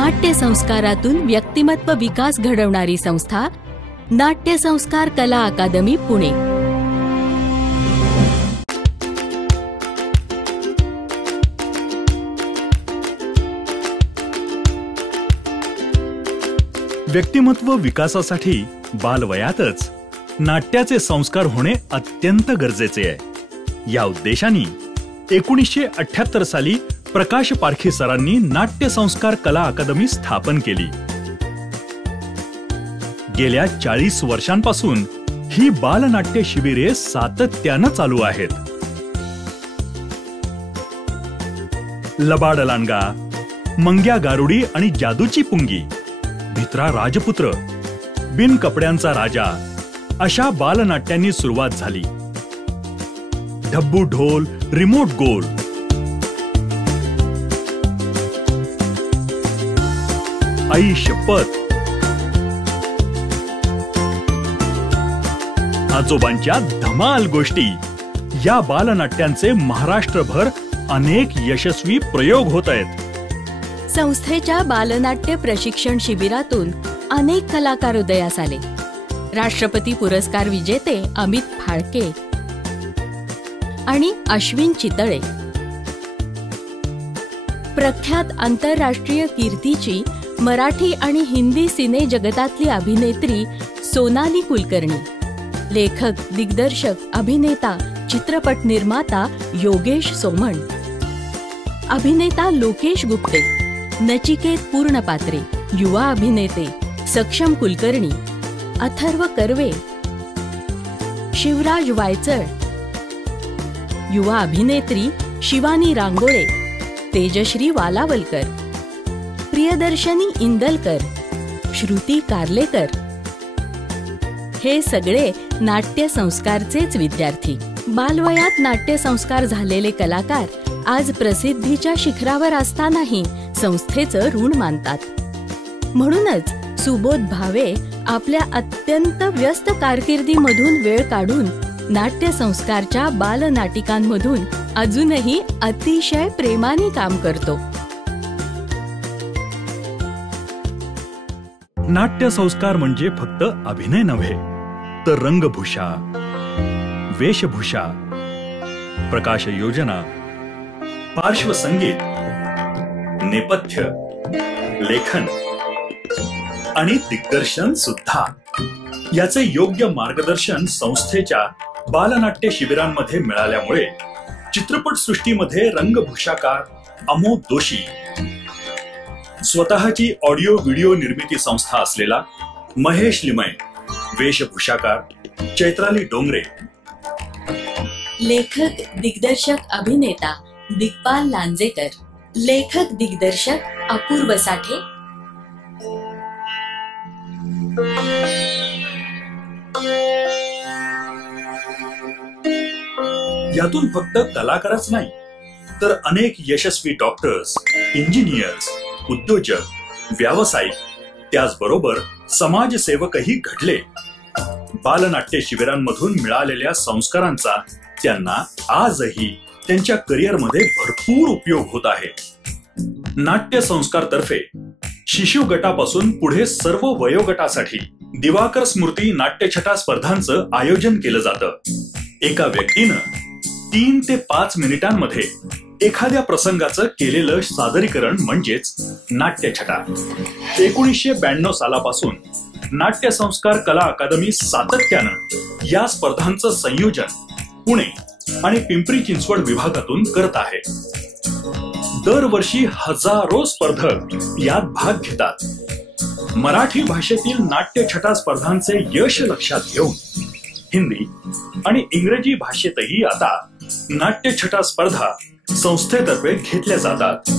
नाट्य संस्कारातून व्यक्तिमत्व विकास घडवणारी संस्था नाट्य संस्कार कला अकादमी पुणे। व्यक्तिमत्व विकासासाठी बालवयातच नाट्याचे संस्कार होणे अत्यंत गरजेचे आहे। या उद्देशाने 1978 साली प्रकाश पारखी सरांनी नाट्य संस्कार कला अकादमी स्थापन केली। गेल्या 40 वर्षांपासून ही बालनाट्य शिबिरे सातत्याने चालू आहेत। लबाड लांडगा, मंग्या गारुडी आणि जादूची पुंगी, भित्रा राजपुत्र, बिन कपड्यांचा राजा अशा बालनाट्यांनी सुरुवात झाली। ढब्बू ढोल, रिमोट गोल, आई शपथ, आजोबांच्या धमाल गोष्टी या बालनाट्यांचे महाराष्ट्रभर अनेक यशस्वी प्रयोग होत आहेत। संस्थेच्या बालनाट्य प्रशिक्षण शिबिरातून अनेक कलाकार उदयास आले। राष्ट्रपती पुरस्कार विजेते अमित फाळके आणि अश्विन चितळे, प्रख्यात आंतरराष्ट्रीय कीर्तीची मराठी आणि हिंदी सिने जगतातली अभिनेत्री सोनाली कुलकर्णी, लेखक, दिग्दर्शक, अभिनेता, चित्रपट निर्माता योगेश सोमण, अभिनेता लोकेश गुप्ते, नचिकेत पूर्णपात्रे, युवा अभिनेते सक्षम कुलकर्णी, अथर्व कर्वे, शिवराज वायचळ, युवा अभिनेत्री शिवानी रांगोळे, तेजश्री वालावलकर, प्रियदर्शनी इंदलकर, श्रुती कार्लेकर हे सगळे नाट्य संस्कारचेच विद्यार्थी। बालवयात नाट्य संस्कार झालेले कलाकार आज प्रसिद्धीच्या शिखरावर असतानाही संस्थेचं ऋण मानतात। म्हणूनच सुबोध भावे आपल्या अत्यंत व्यस्त कारकिर्दीमधून वेळ काढून नाट्य संस्कारच्या बालनाटिकांमधून अजूनही अतिशय प्रेमाने काम करतो। नाट्य संस्कार म्हणजे फक्त अभिनय नव्हे, तर रंगभूषा, वेशभूषा, प्रकाश योजना, पार्श्वसंगीत, नेपथ्य, लेखन आणि दिग्दर्शन सुद्धा याचे योग्य मार्गदर्शन संस्थेच्या बालनाट्य शिबिरांमध्ये मिळाल्यामुळे चित्रपट सृष्टीमध्ये रंगभूषाकार अमोद दोशी, स्वतःची ऑडिओ व्हिडिओ निर्मिती संस्था असलेला महेश लिमय, वेशभूषाकार चैत्राली डोंगरे, लेखक, दिग्दर्शक, अभिनेता दिग्पाल लांजेकर, लेखक, दिग्दर्शक अपूर्व साठे, यातून फक्त कलाकारच नाही तर अनेक यशस्वी डॉक्टर्स, इंजिनियर्स, उद्योजक, व्यावसायिक, त्याचबरोबर समाजसेवकही घडले। बालनाट्य शिबिरांमधून मिळालेल्या संस्कारांचा त्यांना आजही त्यांच्या करिअरमध्ये भरपूर उपयोग होत आहे। नाट्य संस्कार तर्फे शिशु गटापासून पुढे सर्व वयोगटासाठी दिवाकर स्मृती नाट्यछटा स्पर्धांचं आयोजन केलं जातं। एका व्यक्तीनं 3 ते 5 मिनिटांमध्ये एखाद्या प्रसंगाचं केलेलं सादरीकरण म्हणजेच नाट्यछटा। 1992 सालापासून नाट्य संस्कार कला अकादमी सातत्यानं या स्पर्धांचं संयोजन पुणे आणि पिंपरी चिंचवड विभागातून करत आहे। दरवर्षी हजारो स्पर्धक यात भाग घेतात। मराठी भाषेतील नाट्यछटा स्पर्धांचे यश लक्षात घेऊन हिंदी आणि इंग्रजी भाषेतही आता नाट्यछटा स्पर्धा संस्थेतर्फे घेतल्या जातात।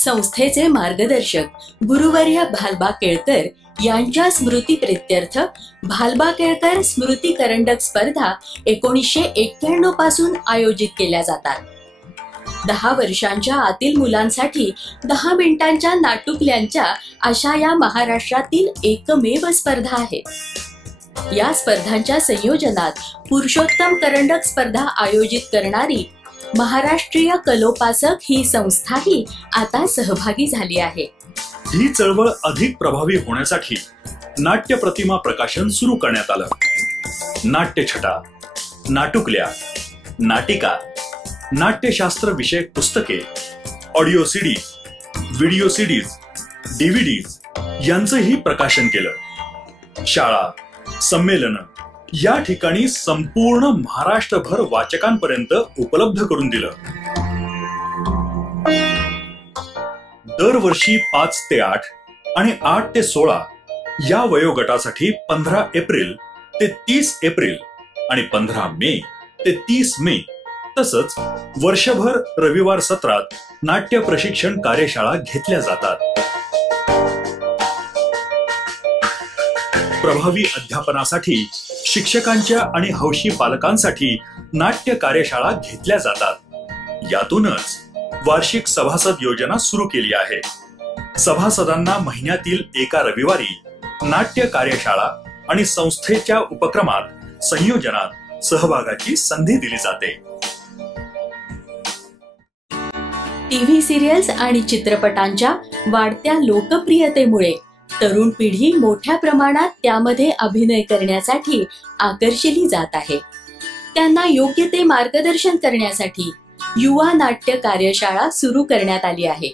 संस्थेचे मार्गदर्शक गुरुवर्य भालबा केळकर यांच्या स्मृती प्रित्यर्थ भालबा केळकर स्मृती करंडक स्पर्धा 1991 पासून आयोजित केल्या जातात। 10 वर्षांच्या आतील मुलांसाठी 10 मिनिटांच्या नाटुकल्यांच्या अशा या महाराष्ट्रातील एकमेव स्पर्धा आहेत। या स्पर्धांच्या संयोजनात पुरुषोत्तम करंडक स्पर्धा आयोजित करणारी महाराष्ट्रीय कलोपासक ही संस्थाही आता सहभागी झाली आहे. ही चळवळ अधिक प्रभावी होण्यासाठी नाट्य प्रतिमा प्रकाशन सुरू करण्यात आलं. नाट्यछटा, नाटुकल्या, नाटिका, नाट्यशास्त्र विषयक पुस्तके, audio CDs, video CDs, DVDs यांचंही प्रकाशन केलं. शाळा, संमेलनं या ठिकाणी संपूर्ण महाराष्ट्रभर वाचकांपर्यंत उपलब्ध करून दिलं. दरवर्षी 5 ते 8 आणि 8 ते 16 या वयोगटासाठी 15 एप्रिल ते 30 एप्रिल आणि 15 मे ते 30 मे तसंच वर्षभर रविवार सत्रात नाट्य प्रशिक्षण कार्यशाळा घेतल्या जातात. प्रभावी अध्यापनासाठी शिक्षकांच्या आणि हौशी पालकांसाठी नाट्य कार्यशाळा घेतल्या जातात. यातूनच वार्षिक सभासद योजना सुरू केली आहे. सभासदांना महिन्यातील एका रविवारी नाट्य कार्यशाळा आणि संस्थेच्या उपक्रमात संयोजनात सहभागाची संधी दिली जाते. टीव्ही सिरियल्स आणि चित्रपटांच्या वाढत्या लोकप्रियतेमुळे तरुण पिढी मोठ्या प्रमाणात त्यामध्ये अभिनय करण्यासाठी आकर्षिली जात आहे. त्यांना योग्य ते मार्गदर्शन करण्यासाठी युवा नाट्य कार्यशाळा सुरू करण्यात आली आहे.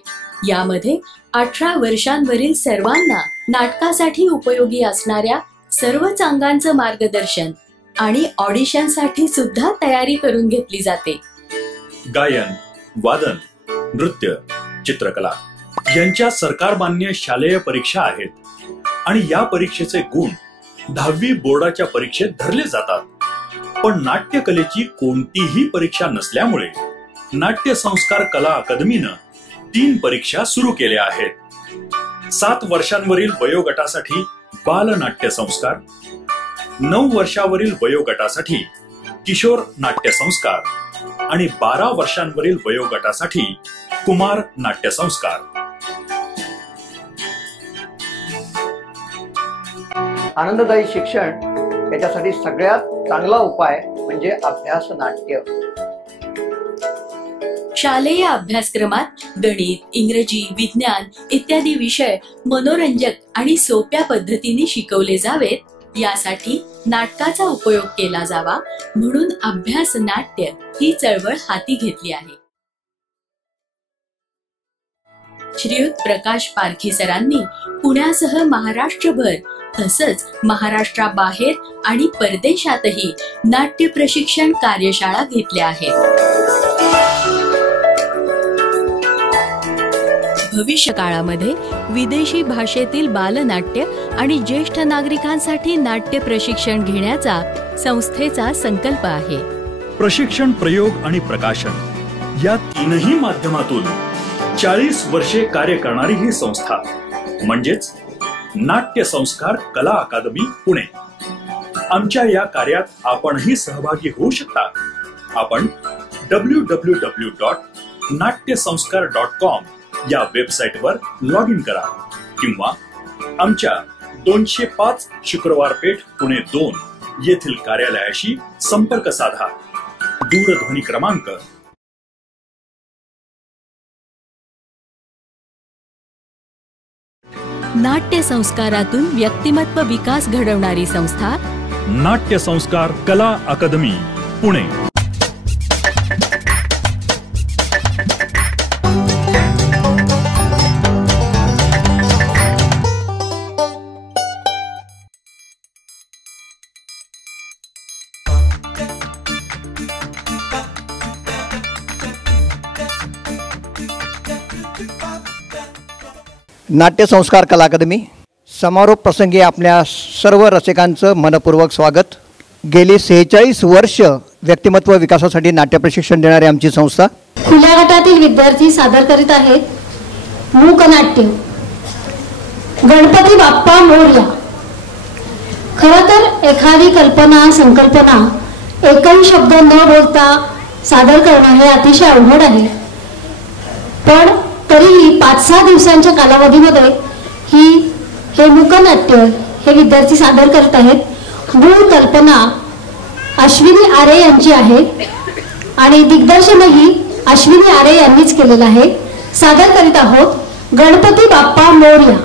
यामध्ये 18 वर्षांवरील सर्वांना नाटकासाठी उपयोगी असणाऱ्या सर्वच अंगांचं मार्गदर्शन आणि ऑडिशनसाठी सुद्धा तयारी करून घेतली जाते. गायन, वादन, नृत्य, चित्रकला यांच्या सरकारमान्य शालेय परीक्षा आहेत आणि या परीक्षेचे गुण 10वी बोर्डाच्या परीक्षेत धरले जातात. पण नाट्यकलेची कोणतीही परीक्षा नसल्यामुळे नाट्य संस्कार कला अकादमीनं 3 परीक्षा सुरू केल्या आहेत. 7 वर्षांवरील वयोगटासाठी बाल नाट्य संस्कार, 9 वर्षावरील वयोगटासाठी किशोर नाट्य संस्कार आणि 12 वर्षांवरील वयोगटासाठी कुमार नाट्य संस्कार. आनंददायी शिक्षण याच्यासाठी सगळ्यात चांगला उपाय म्हणजे अभ्यास नाट्य. शालेय अभ्यासक्रमात गणित, इंग्रजी, विज्ञान इत्यादी विषय मनोरंजक आणि सोप्या पद्धतीने शिकवले जावेत यासाठी नाटकाचा उपयोग केला जावा म्हणून अभ्यास नाट्य ही चळवळ हाती घेतली आहे. श्रीयुत प्रकाश पारखी सरांनी पुण्यासह महाराष्ट्रभर तसंच महाराष्ट्राबाहेर आणि परदेशातही नाट्य प्रशिक्षण कार्यशाळा घेतल्या आहेत. भविष्य काळामध्ये विदेशी भाषेतील बालनाट्य आणि ज्येष्ठ नागरिकांसाठी नाट्य प्रशिक्षण घेण्याचा संस्थेचा संकल्प आहे. प्रशिक्षण, प्रयोग आणि प्रकाशन या तीनही माध्यमातून 40 वर्षे कार्य करणारी ही संस्था म्हणजेच नाट्य संस्कार कला अकादमी पुणे. आमच्या या कार्यात आपणही सहभागी होऊ शकता. आपण www.natyasanskar.com या वेबसाईटवर लॉग इन करा किंवा आमच्या 205 शुक्रवार पेठ पुणे 2 येथील कार्यालयाशी संपर्क साधा. दूरध्वनी क्रमांक 'नाट्य संस्कारातून व्यक्तिमत्व विकास घडवणारी संस्था नाट्य संस्कार कला अकादमी पुणे. नाट्य संस्कार कला अकादमी समारोप प्रसंगी आपल्या सर्व रसिकांचं मनपूर्वक स्वागत. गेली 46 वर्ष व्यक्तिमत्व विकासासाठी नाट्य प्रशिक्षण देणारी आमची संस्था. खुल्या गटातील विद्यार्थी सादर करीत आहेत मूकनाट्य गणपती बाप्पा मोरया. खरं तर एखादी कल्पना संकल्पना एकही शब्द न बोलता सादर करणं हे अतिशय अवघड आहे. पण तरीही 5-6 दिवसांच्या कालावधीमध्ये हे मूकनाट्य हे विद्यार्थी सादर करत आहेत. मूळ कल्पना अश्विनी आरे यांची आहे आणि दिग्दर्शनही अश्विनी आरे यांनीच केलेलं आहे. सादर करीत आहोत गणपती बाप्पा मोरया.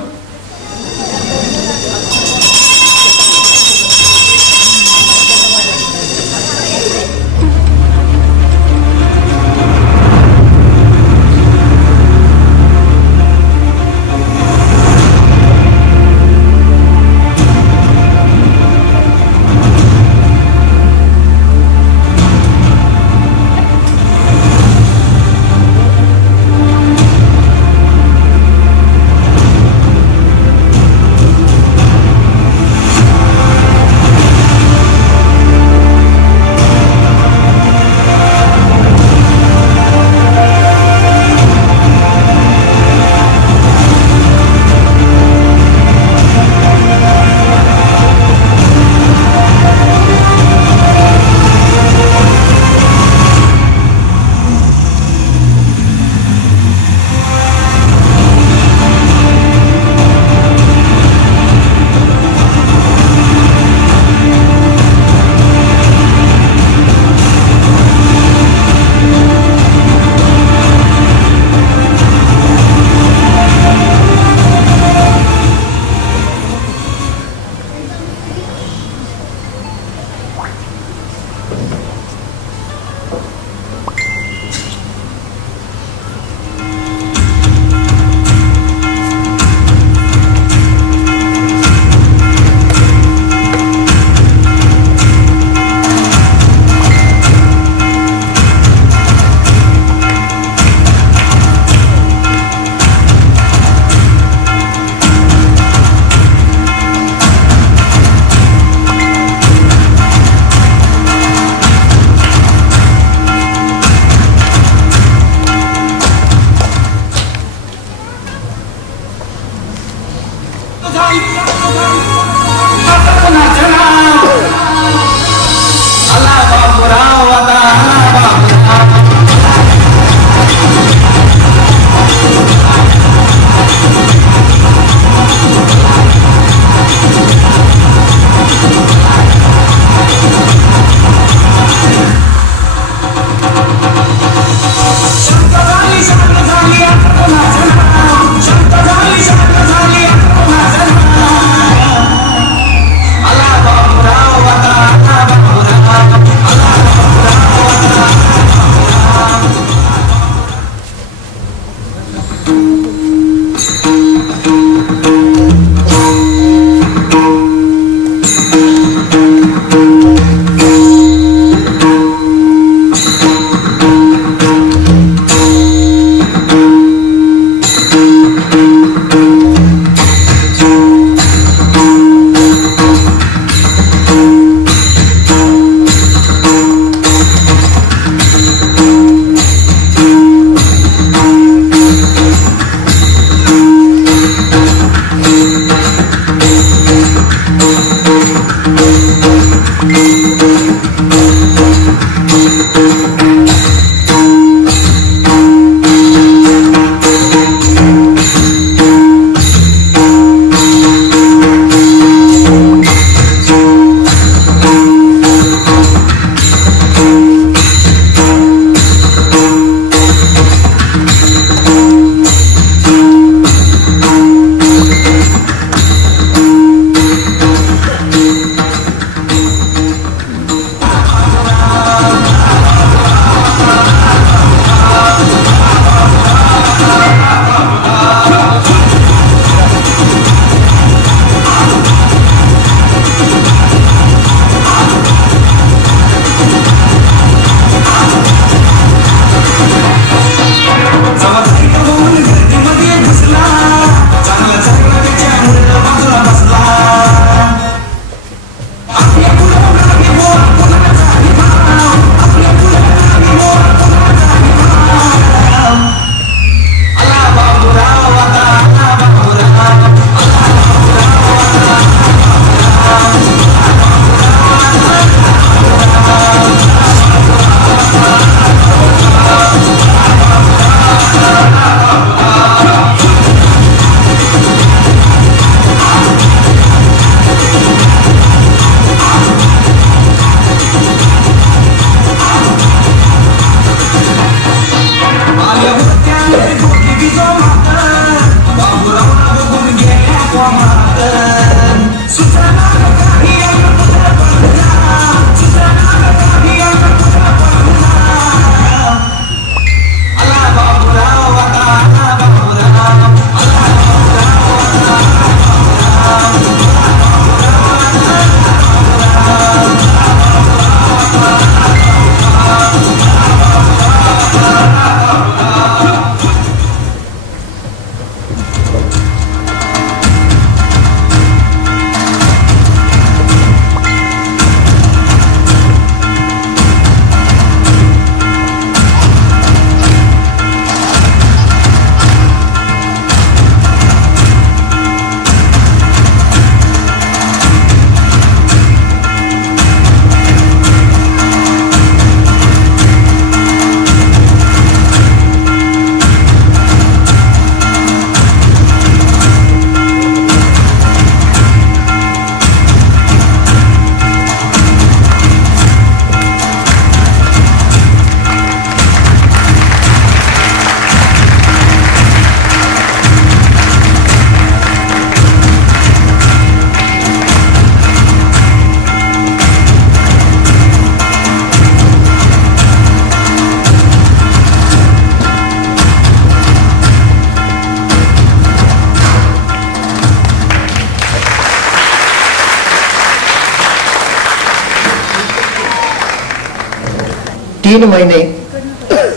3 महिने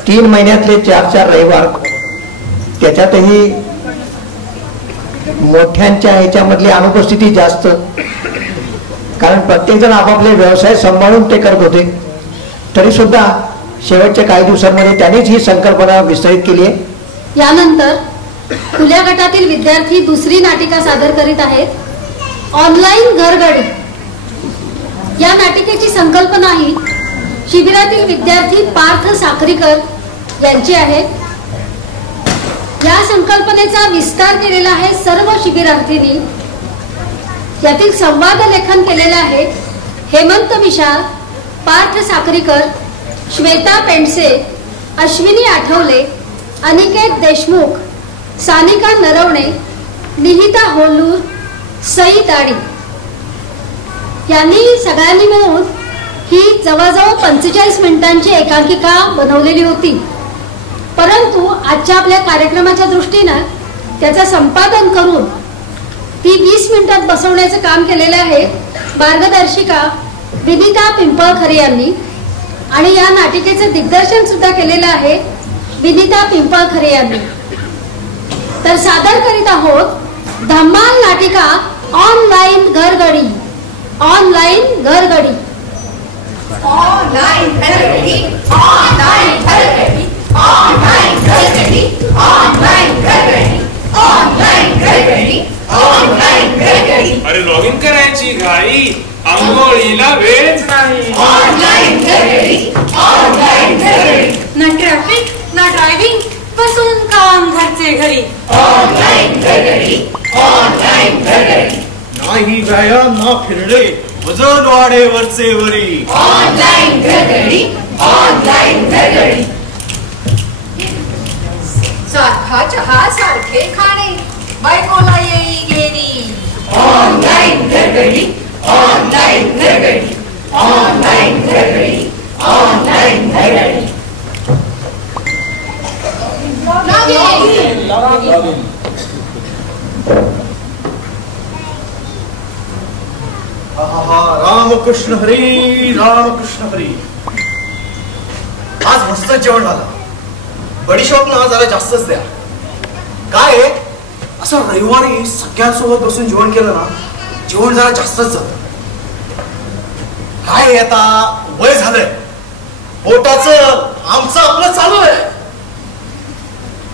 3 महिन्यातले 4 रविवार, त्याच्यातही मोठ्यांच्या ह्याच्यामधली अनुपस्थिती जास्त, कारण प्रत्येकजण आपापले व्यवसाय सांभाळून ते करत होते. तरी सुद्धा शेवटच्या काही दिवसांमध्ये त्यांनीच ही संकल्पना विस्तारित केली आहे. यानंतर खुल्या गटातील विद्यार्थी दुसरी नाटिका सादर करीत आहेत, ऑनलाईन घरगडी. या नाटिकेची संकल्पना ही शिबिरातील विद्यार्थी पार्थ साखरीकर यांची आहे. या संकल्पनेचा विस्तार केलेला आहे सर्व शिबिरार्थींनी. यातील संवाद लेखन केलेले आहे हेमंत विशाल, पार्थ साखरीकर, श्वेता पेंडसे, अश्विनी आठवले, अनिकेत देशमुख, सानिका नरवणे, निहिता होलूर, सई दाडी यांनी सगळ्यांनी मिळून ही जवळजवळ 45 मिनिटांची एकांकिका बनवलेली होती. परंतु आजच्या आपल्या कार्यक्रमाच्या दृष्टीनं त्याचं संपादन करून ती 20 मिनिटात बसवण्याचं काम केलेलं आहे मार्गदर्शिका विनिता पिंपळखरे यांनी. आणि या नाटिकेचं दिग्दर्शन सुद्धा केलेलं आहे विनिता पिंपळखरे यांनी. तर सादर करीत आहोत धम्माल नाटिका ऑनलाईन घरगडी. ऑनलाईन घरगडी. ऑनलाईन घरगडी, ऑनलाईन घरगडी, ऑनलाईन घरगडी, ऑनलाईन घरगडी, ऑनलाईन घरगडी, ऑनलाईन घरगडी. अरे लॉग इन करायची घाई, आंघोळीला वेळच नाही. ऑनलाईन घरगडी, ऑनलाईन घरगडी. ना ट्रॅफिक ना ड्रायव्हिंग, बसून काम घरचे घरी. ऑनलाईन घरगडी, ऑनलाईन घरगडी. नाही व्यायाम ना फिरणे, वजन वाढे वरचे वरी. ऑनलाईन घरगडी, ऑनलाईन घरगडी. सारखा चहा सारखे खाणे, बायकोला येई गेली. ऑनलाईन घरगडी, ऑनलाईन घरगडी, ऑनलाईन घरगडी, ऑनलाईन घरगडी. रामकृष्ण हरी, रामकृष्ण हरी. आज मस्त जेवण झालं. बडीशॉप ना जरा जास्तच द्या. काय असं रविवारी सगळ्यांसोबत बसून जेवण केलं ना, जेवण जरा जास्तच जात. काय आता वय झालंय, पोटाचं आमचं आपलं चालू आहे.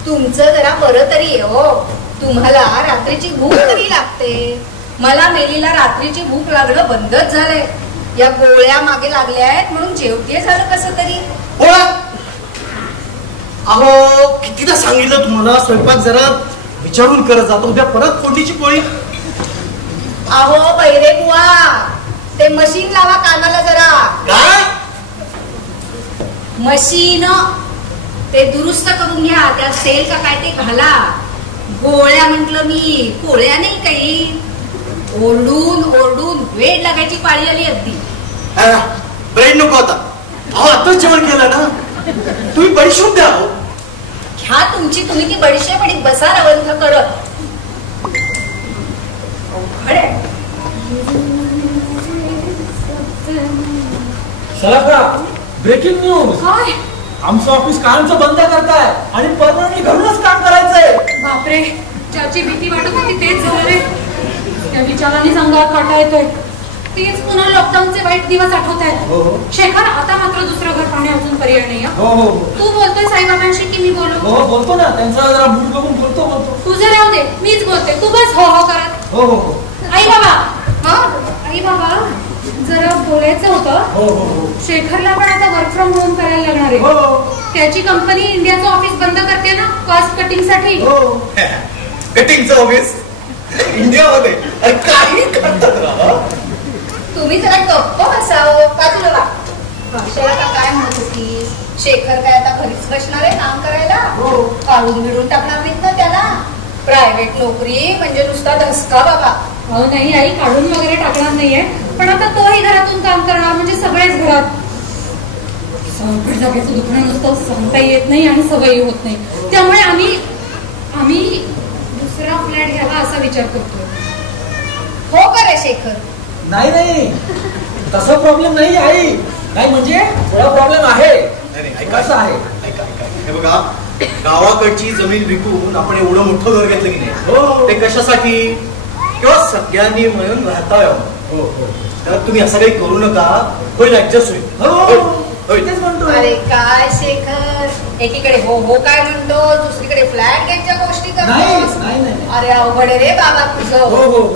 तुमचं जरा बरं तरी आहे हो. तुम्हाला रात्रीची भूक तरी लागते. मला मेलीला रात्रीची भूक लागणं बंदच झालंय. या गोळ्या मागे लागल्या आहेत म्हणून जेवते झालं कसं तरी. अहो कितीदा सांगितलं तुम्हाला, स्वयंपाक जरा विचारून करत जातो. उद्या परत फोडणीची पोळी. अहो बैरे बुवा, ते मशीन लावा कानाला जरा. काय मशीन ते दुरुस्त करून घ्या. त्यात सेल का काय ते घाला. गोळ्या म्हंटल मी, पोळ्या नाही काही. ओरडून ओरडून वेळ लागायची पाळी आली अगदी. ब्रेड नको आता. अहो आताच जेवण केलं ना, तुम्ही बडीशोप द्या. घ्या तुमची तुम्ही ती बडीशेप आणि बसा रवंथ करत. Breaking news. काय आमचं ऑफिस कामचं बंद करताय आणि परमनंटली घरूनच काम करायचंय. बापरे, ज्याची भीती वाटत होती तेच झालं रे. त्या विचारांनी अंगात काटा येतोय. तेच पुन्हा लॉकडाऊनचे वाईट दिवस आठवत आहेत. शेखर, आता मात्र दुसरं घर पाहणे अजून पर्याय नाही. तू बोलतोय साईबाबांशी की मी बोलू? हो बोलतो ना, त्यांचा जरा मूड बघून बोलतो. तुझं राहू दे, मीच बोलते. तू बस हो हो करत. हो. आई बाबा जरा बोलायचं होतं. शेखरला पण आता वर्क फ्रॉम होम करायला लागणार आहे. त्याची कंपनी इंडियाचं ऑफिस बंद करते ना, कॉस्ट कटिंग साठी. कटिंगचं ऑफिस इंडियामध्ये काही करतात. तुम्ही जरा गप्प बसावं. बाजूला वा. भाषेला काय म्हणत होती? शेखर काय आता घरीच बसणार आहे काम करायला? काढून मिळून टाकणार नाहीत ना त्याला. प्रायव्हेट नोकरी म्हणजे नुसता धसका बाबा. हो नाही आई, काढून वगैरे टाकणार नाहीये, पण आता तोही घरातून काम करणार म्हणजे सगळेच घरात. जागेचं दुखणं नुसतं सांगता येत नाही आणि सवयी होत नाही. त्यामुळे आम्ही दुसरा फ्लॅट घ्यावा असा विचार करतोय. हो का रे शेखर? नाही तसा प्रॉब्लेम नाही आई. नाही म्हणजे थोडा प्रॉब्लेम आहे. कसं आहे ऐका हे बघा, गावाकडची जमीन विकून आपण एवढं मोठं घर घेतलं की नाही, ते कशासाठी? किंवा सगळ्यांनी मिळून राहता यावं. तर तुम्ही असं काही करू नका, होईल ऍडजस्ट होईल. अरे काय शेखर, एकीकडे हो हो काय म्हणतो, दुसरीकडे फ्लॅट घ्यायच्या गोष्टी करतो. अरे अवघड रे बाबा तुझं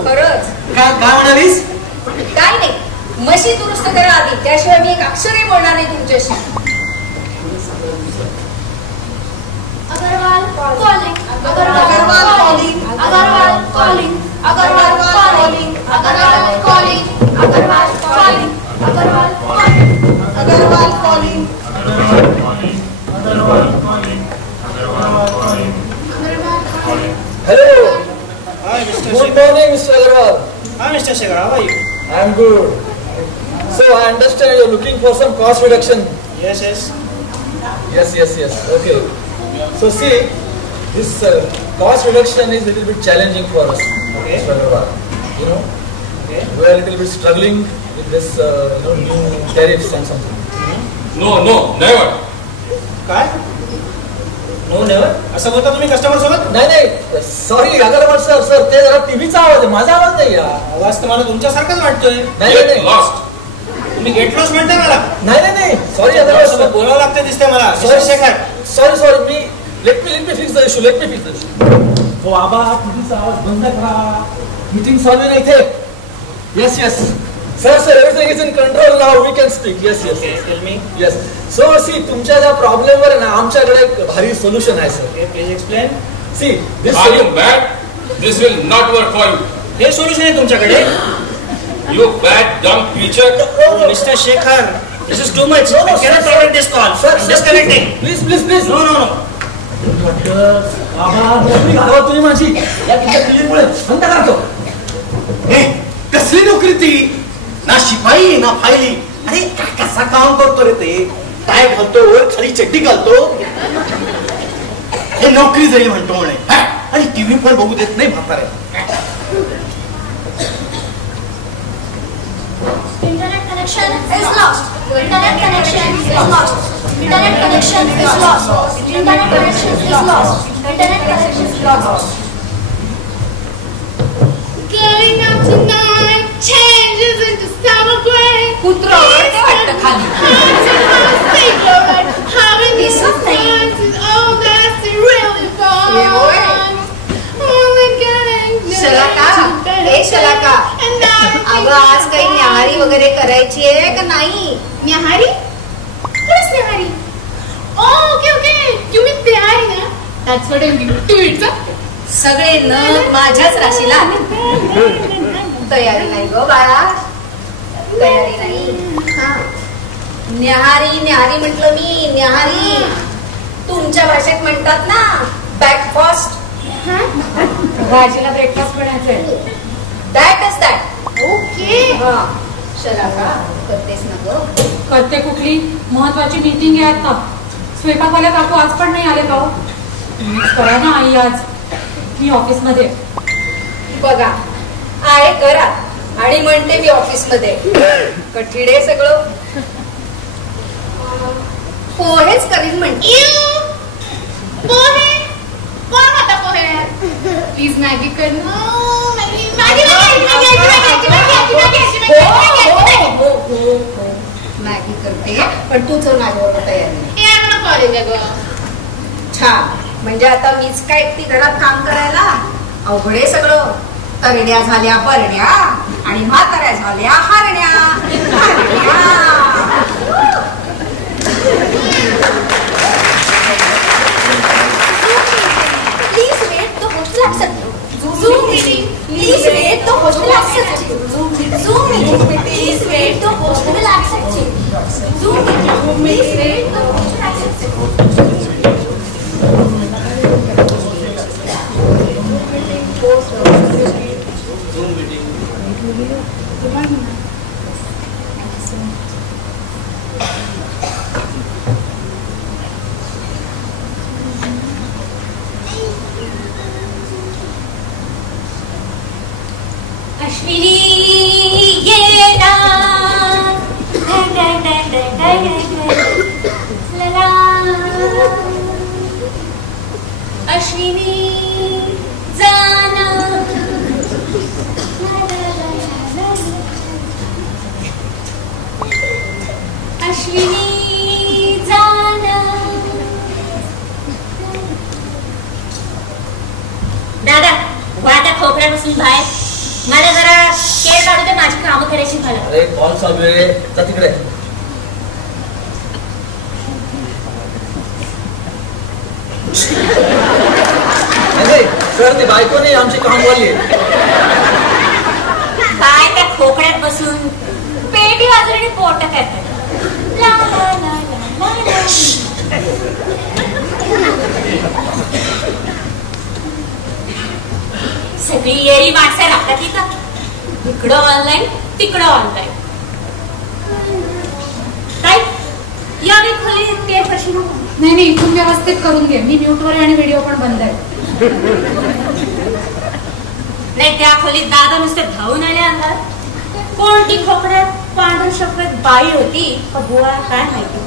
खरंच. काय म्हणालीस? काय नाही, मशी दुरुस्त करा आधी, त्याशिवाय मी एक अक्षरही बोलणार नाही तुमच्याशी. Agarwal calling, Agarwal calling, Agarwal calling, Agarwal calling, Agarwal calling, Agarwal calling, Agarwal calling, Agarwal calling. Hello. Hi, Mr. Good morning, Mr. Agarwal. Hi, Mr. Shekhar. How are you? I'm good. So I understand you're looking for some cost reduction. Yes. Yes. Okay. So see, this cost reduction is a little bit challenging for us, Mr. Agarwal. You know, we are a little bit struggling with this, new tariffs and something. No, never. काय? No never असं बोलता तुम्ही customer सोबत? नाही sorry Agarwal sir ते जरा टीव्हीचा आवाज आहे, माझा आवाज नाही. आवाज तर मला तुमच्यासारखाच वाटतोय. नाही लॉस्ट. तुम्ही गेट लॉस म्हणताय मला? नाही सॉरी अगरवाल सर, बोलावं लागतं दिसतंय मला. Sorry me let me fix the issue. हो बाबा, टीव्हीचा आवाज बंद करा, मीटिंग चालू आहे इथे. Yes sir everything is in control now, we can speak. Yes tell me. Yes. So see, तुमच्या ज्या प्रॉब्लेमवर आहे ना, आमच्याकडे एक भारी सोल्युशन आहे sir. Please explain. See this Are you mad? This will not work for you. हे solution आहे तुमच्याकडे? You bad dumb creature. Mr. Shekhar, this is too much. I cannot tolerate this call. I'm disconnecting. Please. No. बाबा नोकरी घालवा तुम्ही माझी, या क्लिअरमुळे बंद करतो. कसली नोकरी ती? ना शिपाई ना फायली. अरे कसा काम करतो रे ते? टाय घालतो, वर खाली चड्डी घालतो, हे नोकरी जाईल म्हणतो म्हणे. आणि टीव्ही पण बघू देत नाही म्हातारे. Internet connection is lost. Internet connection is lost. Internet connection is lost. Internet connection is lost. Internet connection is lost. Going out tonight changes into summer gray. कुत्रा वाटतं खाली. Having these friends is all that's really fun. शलाका, अगं आज काही न्याहारी वगैरे करायची आहे का नाही? न्याहारी? खरंच न्याहारी? ओके यू मीन तयारी ना? That's what I'm going to do. सगळे न माझ्याच राशीला. तयारी नाही गो बाळा, तयारी नाही. न्याहारी म्हटलं मी. न्याहारी तुमच्या भाषेत म्हणतात ना ब्रेकफास्ट. भाजीला ब्रेकफास्ट बनायचंय. That is that. ओके. शलाका करतेस ना ग? करते. कुठली महत्वाची मीटिंग आहे आता. स्वयंपाकवाल्या काकू आज पण नाही आले का? करा ना आई, आज मी ऑफिस मध्ये. बघा आहे घरात आणि म्हणते मी ऑफिस मध्ये. कठीण आहे सगळं. पोहेच करीन म्हणते. पोहे कोण होता? पोहे प्लीज मॅगी कर. मॅगी करते पण तूच माझ्यावर तयारी. छान. म्हणजे आता मीच काय एकटी घरात काम करायला? अवघडे सगळं. तरड्या झाल्या बरड्या आणि म्हाताऱ्या झाल्या हारण्या. Please wait the hostel accept. Zoom meeting. Please wait the hostel accept. Zoom meeting. Please wait the hostel accept. Zoom meeting. Please wait the hostel accept. Ashwini ये ना अश्विनी जाना अश्विनी जाना. दादा वाट्या खोकड्यापासून बाहेर मला जरा केळ काढू दे, माझी कामं करायची मला. अरे कॉल चालू आहे, जा तिकडे. सर ती बायको नाही, आमची कामवाली आहे. काय त्या खोकड्यात बसून पेटी वाजवणे पोट करतात. ला ला ला ला ला. सगळी येरी माणसं राहतात इथं, इकडं ऑनलाईन तिकडं ऑनलाईन. काय यावेळी खोली ते प्रश्न नाही नाही, इथून व्यवस्थित करून घे. मी म्यूटवर आणि व्हिडिओ पण बंद आहे. नाही त्या खोलीत दादा नुसते धावून आले अंगात. कोणती खोकड्यात पांढर शपथ बाई होती का बुवा काय माहिती.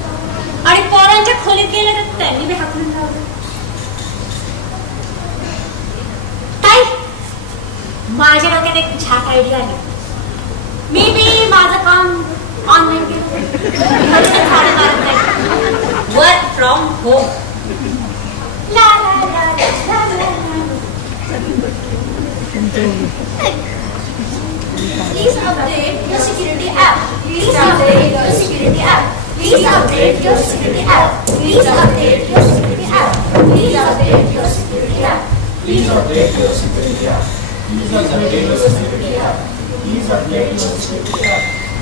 आणि पोरांच्या खोलीत गेले तर त्यांनी बी हाकलून लावलं. ताई माझ्या डोक्यात एक छाक आयडिया आहे. मी बी माझं काम ऑनलाईन केलं, वर्क फ्रॉम होम. ला ला ला ला ला. Please update your security app. Please update your security app. Please update your security app. Please update your security app. Please update your security app. Please update your security app. Please update your security app. Please update your security app.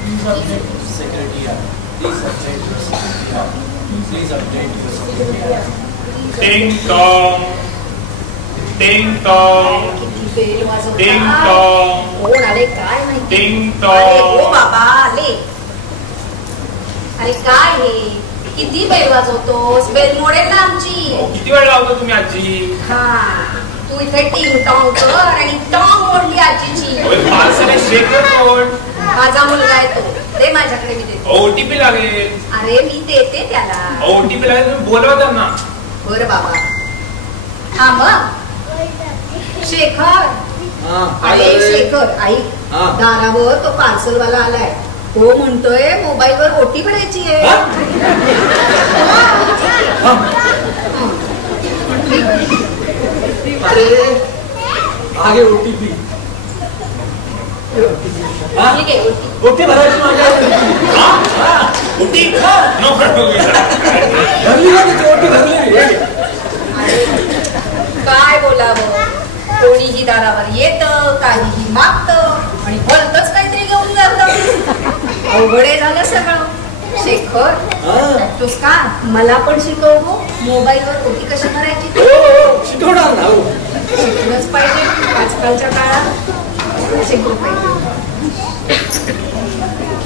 Please update your security app. Please update your security app. Please update your security app. Ding dong. Ding dong. Ding dong. कोण आले काय माहिती. Ding अरे dong. ओ बाबा आले. अरे काय हे किती बेल वाजवतोस. बेल मोडेल ना आमची. किती वेळ लावतो तुम्ही आजी. हा तू इथे टिंग टॉंग कर आणि टॉंग मोडली आजीची. शेखर कोण. माझा मुलगा आहे तो. दे माझ्याकडे मी देते. ओटीपी लागेल. अरे मी देते त्याला. ओटीपी लागेल, तुम्ही बोलवा त्यांना. बरं बाबा. हा मग शेखर. अरे शेखर ऐक, दारावर तो पार्सल वाला आलाय. तो म्हणतोय मोबाईल वर ओटीपी द्यायची आहे. अरे आगे ओटीपी. ओटी भरायची माझ्या. ओटी भरली. काय बोलावं. कोणीही दारावर येतं, काहीही मागतं आणि भलतच काहीतरी घेऊन जातं. अवघडे झालं सगळं. शेखर तूच का मला पण शिकव. मोबाईलवर ओटी कशी भरायची शिकवणार ना. शिकलंच पाहिजे आजकालच्या काळात. शिकलं पाहिजे.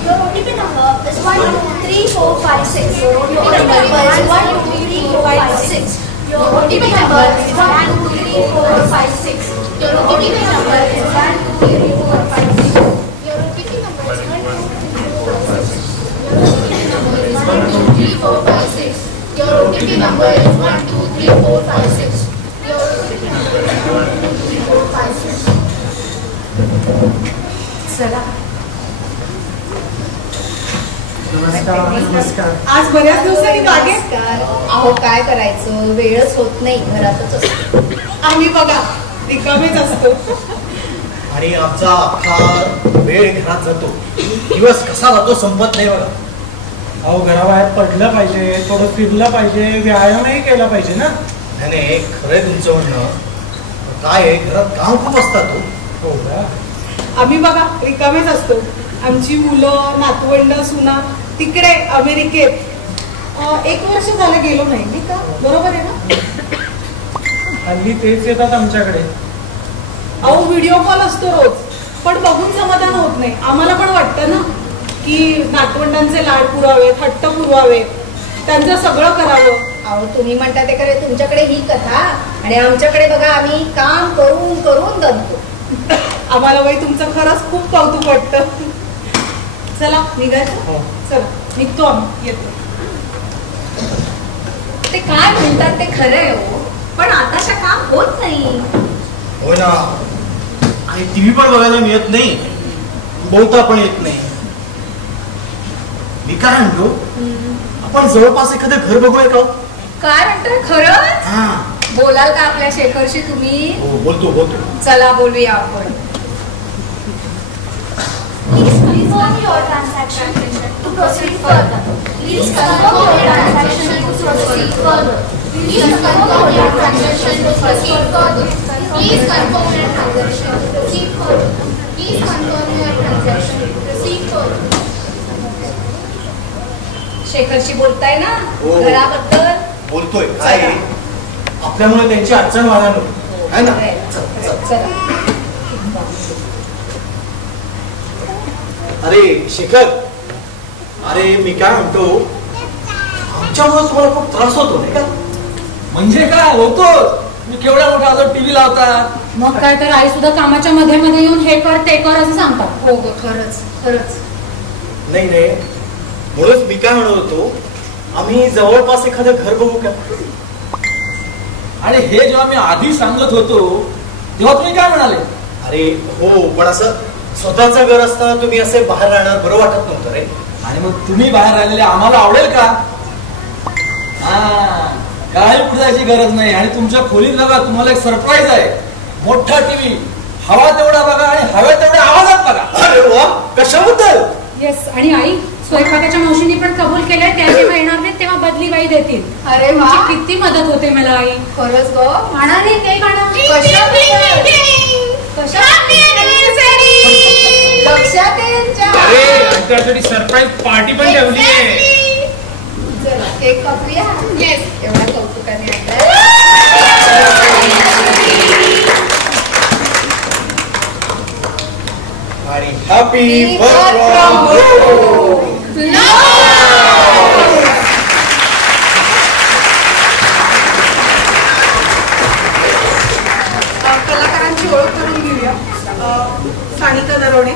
Your OTP number is 123456. Your OTP number is 123456. Your OTP number is 123456. Your OTP number is 123456. Your OTP number is 123456. Your OTP number is 123456. Your OTP number is 123456. चला. आज बऱ्याच दिवसांनी बागेत. अहो काय करायचं, वेळच होत नाही, घरातच असतो. आम्ही बघा रिकामेच असतो. आणि आमचा अख्खा वेळ घरात जातो. दिवस कसा जातो संपत नाही बघा. अहो घराबाहेर पडलं पाहिजे, थोडं फिरलं पाहिजे, व्यायामही केला पाहिजे ना. नाही खरंय तुमचं म्हणणं. काय आहे, घरात काम खूप असतात. हो का. आम्ही बघा रिकामेच असतो. आमची मुलं नातवंड सुना तिकडे अमेरिकेत. 1 वर्ष झालं गेलो नाही मी का. बरोबर आहे ना. हल्ली तेच येतात आमच्याकडे. अहो व्हिडिओ कॉल असतो रोज, पण बघून समाधान होत नाही. आम्हाला पण वाटतं ना की नातवंडांचे लाड पुरावे, हट्ट पुरवावे, त्यांचं सगळं करावं. अहो तुम्ही म्हणता ते खरे, तुमच्याकडे ही कथा आणि आमच्याकडे बघा आम्ही काम करून करून दमतो. आम्हाला बाई तुमचं खरंच खूप कौतुक वाटतं. चला निघायचं. चला निघतो आम्ही. येतो. ते काय म्हणतात ते खरं आहे हो, पण आताशा काम आणि टीव्ही पण बघायला मिळत नाही, बोलता पण येत नाही. मी काय म्हणतो, आपण जवळपास एखादं घर बघूया का? काय म्हणतोय खरं? बोलाल का आपल्या शेखरशी तुम्ही? हो बोलतो. चला बोलूया आपण. Please confirm your transaction to proceed further. Please confirm your transaction to proceed further. Please confirm your transaction to proceed further. Please confirm your transaction to proceed further. Please confirm your transaction to proceed further. शेखरशी बोलताय ना घराबद्दल? बोलतोय. काय आपल्यामुळे त्यांची अडचण व्हायला नको है ना. अरे शेखर, अरे मी काय म्हणतो, आमच्यामुळे तुम्हाला खूप त्रास होतो नाही का? म्हणजे काय होतो? मी केवढ्या मोठा आता टीव्ही लावता. मग काय तर आई सुद्धा कामाच्या मध्ये मध्ये येऊन हे कर ते कर असं सांगतात. हो खरंच. नाही म्हणूनच मी काय म्हणत होतो, आम्ही जवळपास एखादं घर बघू का? आणि हे जेव्हा मी आधी सांगत होतो तेव्हा तुम्ही काय म्हणाले? अरे हो, पण असं स्वतःचं घर असताना तुम्ही असे बाहेर राहणार बरं वाटत नव्हतं रे. आणि मग तुम्ही बाहेर राहिलेले आम्हाला आवडेल का? काही कुठे जायची गरज नाही. आणि तुमच्या खोलीत बघा, तुम्हाला एक सरप्राईज आहे. मोठा टीव्ही, हवा तेवढा बघा आणि हव्या तेवढ्या आवाजात बघा. अरे वा, कशाबद्दल? येस. आणि आई स्वयंपाकाच्या मावशींनी पण कबूल केलंय, त्या जेव्हा येणार नाही तेव्हा बदली बाई देतील. अरे वा, किती मदत होते मला आई. खरंच ग. म्हणा रे ते गाणं लक्षात त्यासाठी सरप्राईज पार्टी पण ठेवली आहे. चला केक कापूया. येस, एवढ्या कौतुकाने आणि हॅपी कलाकारांची ओळख करून घेऊया. सानिका नरवणे.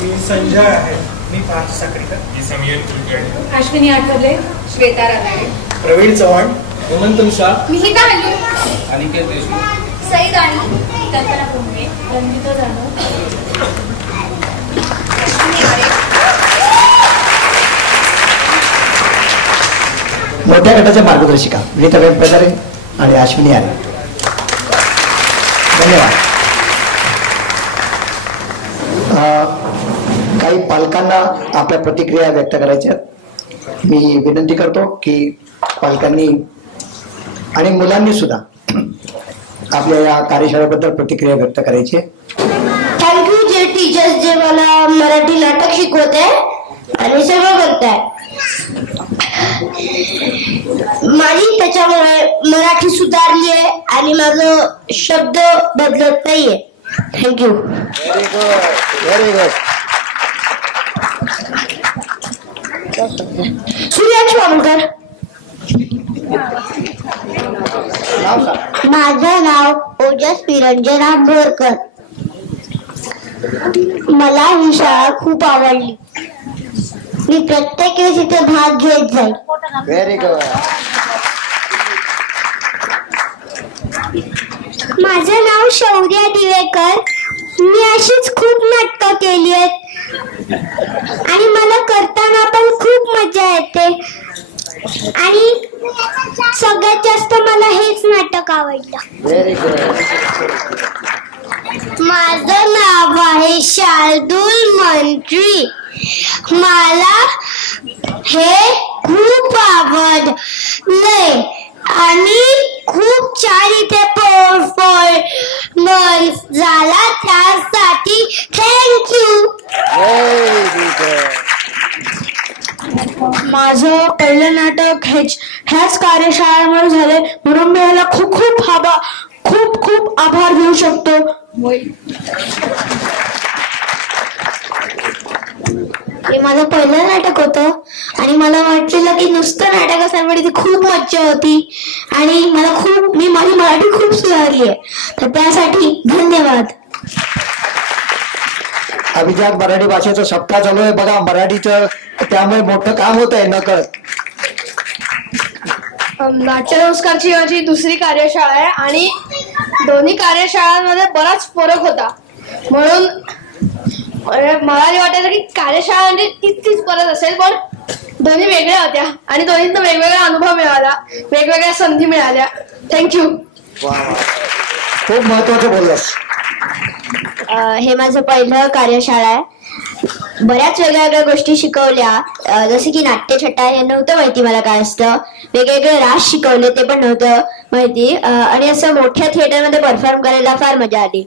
मी संजय आहे. मी पार्थ साखरेकर. मी समीर कुलकर्णी. अश्विनी आठवले. श्वेता रानडे. प्रवीण चव्हाण. हेमंत मिश्रा. मिहिता हल्लू. अनिकेत देशमुख. सई राणी. कल्पना कुंभे. रंजिता जाधव. मोठ्या गटाच्या मार्गदर्शिका नीताबेन प्रकारे आणि अश्विनी आरे. धन्यवाद. काही पालकांना आपल्या प्रतिक्रिया व्यक्त करायच्या. मी विनंती करतो की पालकांनी आणि मुलांनी सुद्धा आपल्या या कार्यशाळेबद्दल प्रतिक्रिया व्यक्त करायची. थँक्यू जे टीचर्स जे मला मराठी नाटक शिकवत आहे आणि सगळं करताय. माझी त्याच्यामुळे मराठी सुधारली आहे आणि माझं शब्द बदलत नाहीये. Thank you. Very good, very good. सूर्याच वामकर. माझं नाव ओजस निरंजन आंबोरकर. मला ही शाळा खूप आवडली. मी प्रत्येक वेळेस इथे भाग घेत जाईल. Very good. माझं नाव शौर्य दिवेकर. मी अशीच खूप नाटकं केली आहेत आणि मला करताना पण खूप मजा येते आणि सगळ्यात जास्त मला हेच नाटक आवडलं. Very good. माझं नाव आहे शार्दूल मंत्री. मला हे खूप आवडलंय आणि खूप छान इथे परफॉर्मन्स झाला, त्यासाठी थँक्यू. माझं पहिलं नाटक ह्याच कार्यशाळेमुळे झाले, म्हणून मी याला खूप खूप आभार देऊ शकतो. हे माझं पहिलं नाटक होतं आणि मला वाटलेलं की नुसतं नाटक असल्यामुळे ती खूप मज्जा होती आणि मी माझी मराठी खूप सुधारली आहे, तर त्यासाठी धन्यवाद. अभिजात मराठी भाषेचं सप्ताह चालू आहे बघा मराठीचं, त्यामुळे मोठं काम होत आहे नकळत. नाट्य नमस्कारची माझी दुसरी कार्यशाळा आहे आणि दोन्ही कार्यशाळांमध्ये बराच फरक होता. म्हणून मला वाटायचं की कार्यशाळा म्हणजे तीच परत असेल, पण दोन्ही वेगळ्या होत्या आणि दोन्हीतनं वेगवेगळा अनुभव मिळाला, वेगवेगळ्या संधी मिळाल्या. थँक्यू. खूप महत्वाचं बोललास. हे माझं पहिलं कार्यशाळा आहे. बऱ्याच वेगळ्या गोष्टी शिकवल्या, जसं की नाट्यछटा हे नव्हतं माहिती मला काय असतं. वेगवेगळे रास शिकवले ते पण नव्हतं माहिती. आणि असं मोठ्या थिएटरमध्ये परफॉर्म करायला फार मजा आली.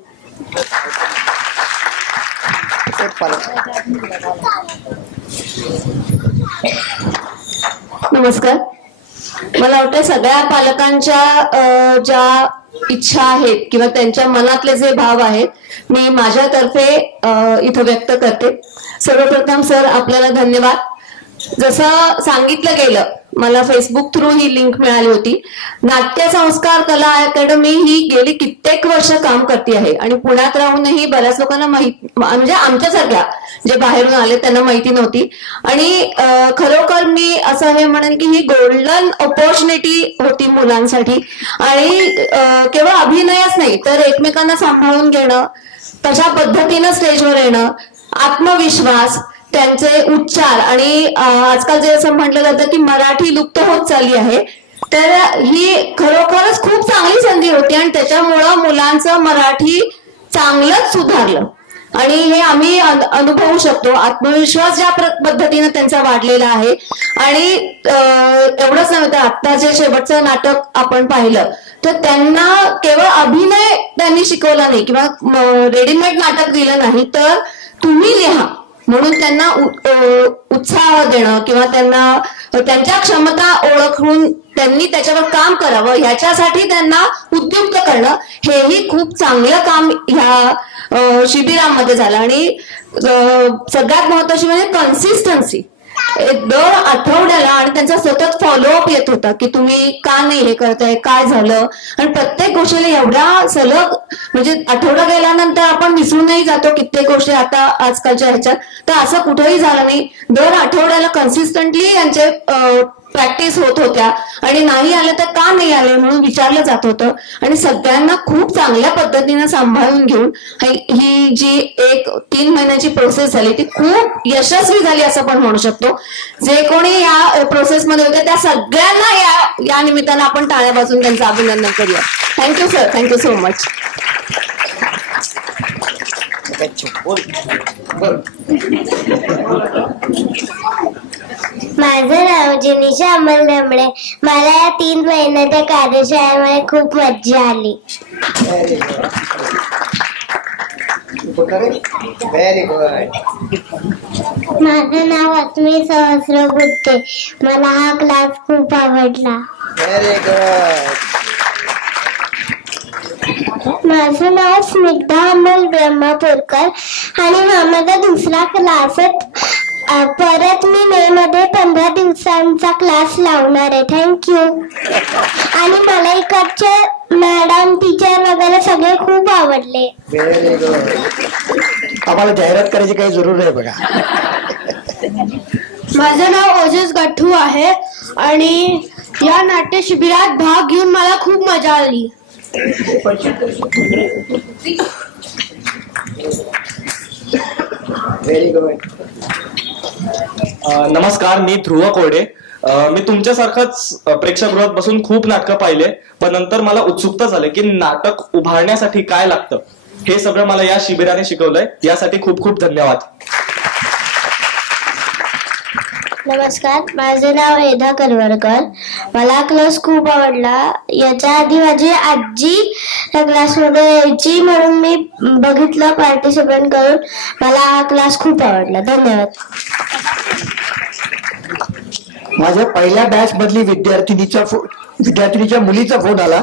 नमस्कार. मला वाटतं सगळ्या पालकांच्या ज्या इच्छा आहेत किंवा त्यांच्या मनातले जे भाव आहेत मी माझ्यातर्फे इथं व्यक्त करते. सर्वप्रथम सर आपल्याला धन्यवाद. जसं सांगितलं गेलं, मला फेसबुक थ्रू ही लिंक मिळाली होती. नाट्य संस्कार कला अकॅडमी ही गेली कित्येक वर्ष काम करते आहे आणि पुण्यात राहूनही बऱ्याच लोकांना म्हणजे आमच्यासारख्या जे बाहेरून आले त्यांना माहिती नव्हती. आणि खरोखर मी असं हे म्हणेन की ही गोल्डन ऑपॉर्च्युनिटी होती मुलांसाठी. आणि केवळ अभिनयच नाही तर एकमेकांना सांभाळून घेणं, तशा पद्धतीनं स्टेजवर येणं, आत्मविश्वास, त्यांचे उच्चार आणि आजकाल जे असं म्हटलं जातं की मराठी लुप्त होत चालली आहे, तर ही खरोखरच खूप चांगली संधी होती आणि त्याच्यामुळं मुलांचं मराठी चांगलंच सुधारलं आणि हे आम्ही अनुभवू शकतो. आत्मविश्वास ज्या पद्धतीने त्यांचा वाढलेला आहे. आणि एवढंच नव्हे तर आता जे शेवटचं नाटक आपण पाहिलं तर त्यांना केवळ अभिनय त्यांनी शिकवला नाही किंवा रेडीमेड नाटक दिलं नाही, तर तुम्ही लिहा म्हणून त्यांना उत्साह देणं किंवा त्यांना त्यांच्या क्षमता ओळखून त्यांनी त्याच्यावर काम करावं ह्याच्यासाठी त्यांना उद्युक्त करणं, हेही खूप चांगलं काम ह्या शिबिरामध्ये झालं. आणि सगळ्यात महत्वाची म्हणजे कन्सिस्टन्सी. दर आठवड्याला आणि त्यांचा सतत फॉलोअप येत होता की तुम्ही का नाही हे करताय, काय झालं. आणि प्रत्येक गोष्टीला एवढ्या सलग म्हणजे आठवडा गेल्यानंतर आपण विसरूनही जातो कित्येक गोष्टी आता आजकालच्या ह्याच्यात, तर असं कुठेही झालं नाही. दर आठवड्याला कन्सिस्टंटली यांचे प्रॅक्टिस होत होत्या आणि नाही आलं तर का नाही आले म्हणून विचारलं जात होतं. आणि सगळ्यांना खूप चांगल्या पद्धतीनं सांभाळून घेऊन ही जी 3 महिन्याची प्रोसेस झाली ती खूप यशस्वी झाली असं पण म्हणू शकतो. जे कोणी या प्रोसेसमध्ये होते त्या सगळ्यांना या निमित्तानं आपण टाळ्या वाजवून त्यांचं अभिनंदन करूया. Thank you sir. Thank you so much. माझं नाव जिनिशा अमल डमळे. मला या 3 महिन्याच्या कार्यशाळेमध्ये खूप मज्जा आली. Very good. माझं नाव अस्मी सहस्रबुद्धे. मला हा क्लास खूप आवडला. Very good. माझं नाव स्निग्धा अमल ब्रह्मपूरकर आणि हा माझा दुसरा क्लास आहे. परत मी मे मध्ये 15 दिवसांचा क्लास लावणार आहे. थँक्यू. आणि मला इकडचे मॅडम, टीचर वगैरे सगळे खूप आवडले. Very good. आम्हाला जाहिरात करायची काही जरूर नाही बघा. माझं नाव ओजस गठ्ठू आहे आणि या नाट्य शिबिरात भाग घेऊन मला खूप मजा आली. Very good. नमस्कार, मी ध्रुव कोरडे. मी तुमच्यासारखंच प्रेक्षागृहात बसून खूप नाटकं पाहिले, पण नंतर मला उत्सुकता झाली की नाटक उभारण्यासाठी काय लागतं. हे सगळं मला या शिबिराने शिकवलंय. यासाठी खूप खूप धन्यवाद. नमस्कार, माझे नाव वेदा करवरकर. मला क्लास खूप आवडला. याच्या आधी माझी आजी या क्लासमध्ये यायची म्हणून मी बघितलं पार्टिसिपेट करून. मला हा क्लास खूप आवडला. धन्यवाद. माझ्या पहिल्या बॅच मधली विद्यार्थिनीच्या मुलीचा फोन आला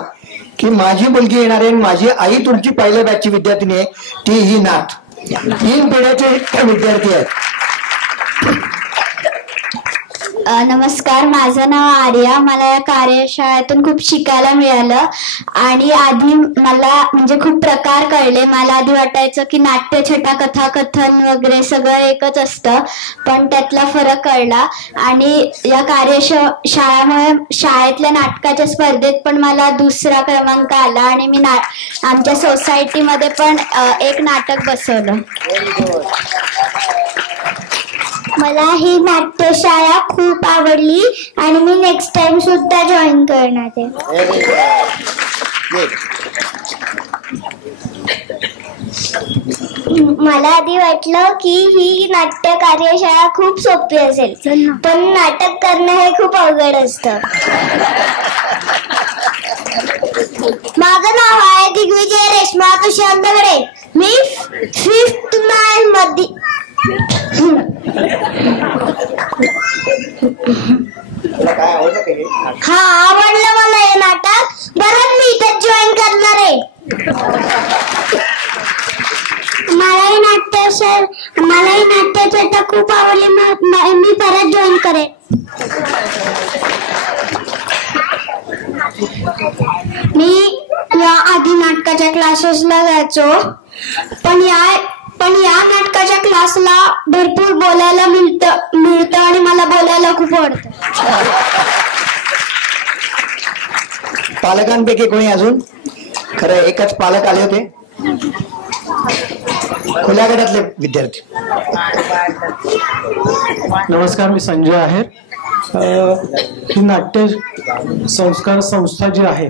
की माझी मुलगी येणार आहे, माझी आई तुमची पहिल्या बॅचची विद्यार्थिनी आहे, ती ही नाथ. 3 पिढ्याचे विद्यार्थी आहेत. नमस्कार, माझं नाव आर्या. मला या कार्यशाळेतून खूप शिकायला मिळालं आणि आधी मला म्हणजे खूप प्रकार कळले. मला आधी वाटायचं की नाट्यछटा, कथाकथन वगैरे सगळं एकच असतं, पण त्यातला फरक कळला. आणि या कार्यशाळेमुळे शाळेतल्या नाटकाच्या स्पर्धेत पण मला 2रा क्रमांक आला आणि मी आमच्या सोसायटीमध्ये पण एक नाटक बसवलं. मला ही नाट्यशाळा खूप आवडली आणि मी नेक्स्ट टाइम सुद्धा जॉईन करणार आहे. मला आधी वाटलं की ही नाट्य कार्यशाळा खूप सोपी असेल, पण नाटक करणं हे खूप अवघड असतं. माझं नाव आहे दिग्विजय रेश्मा तुषार दगडे. मी 5th मध्ये हा आवडलं मला हे नाटक. बरं, मी इथं जॉईन करणार आहे. मलाही नाट्यछटा खूप आवडली. मी परत जॉईन करेन. मी या आधी नाटकाच्या क्लासेसला जायचो, पण या नाटकाच्या क्लासला भरपूर बोलायला मिळतं आणि मला बोलायला खूप आवडतं. पालकांपैकी कोणी अजून? खरं एकच पालक आले होते, खुल्या गटातले विद्यार्थी. नमस्कार, मी संजय आहे. ही नाट्य संस्कार संस्था जी आहे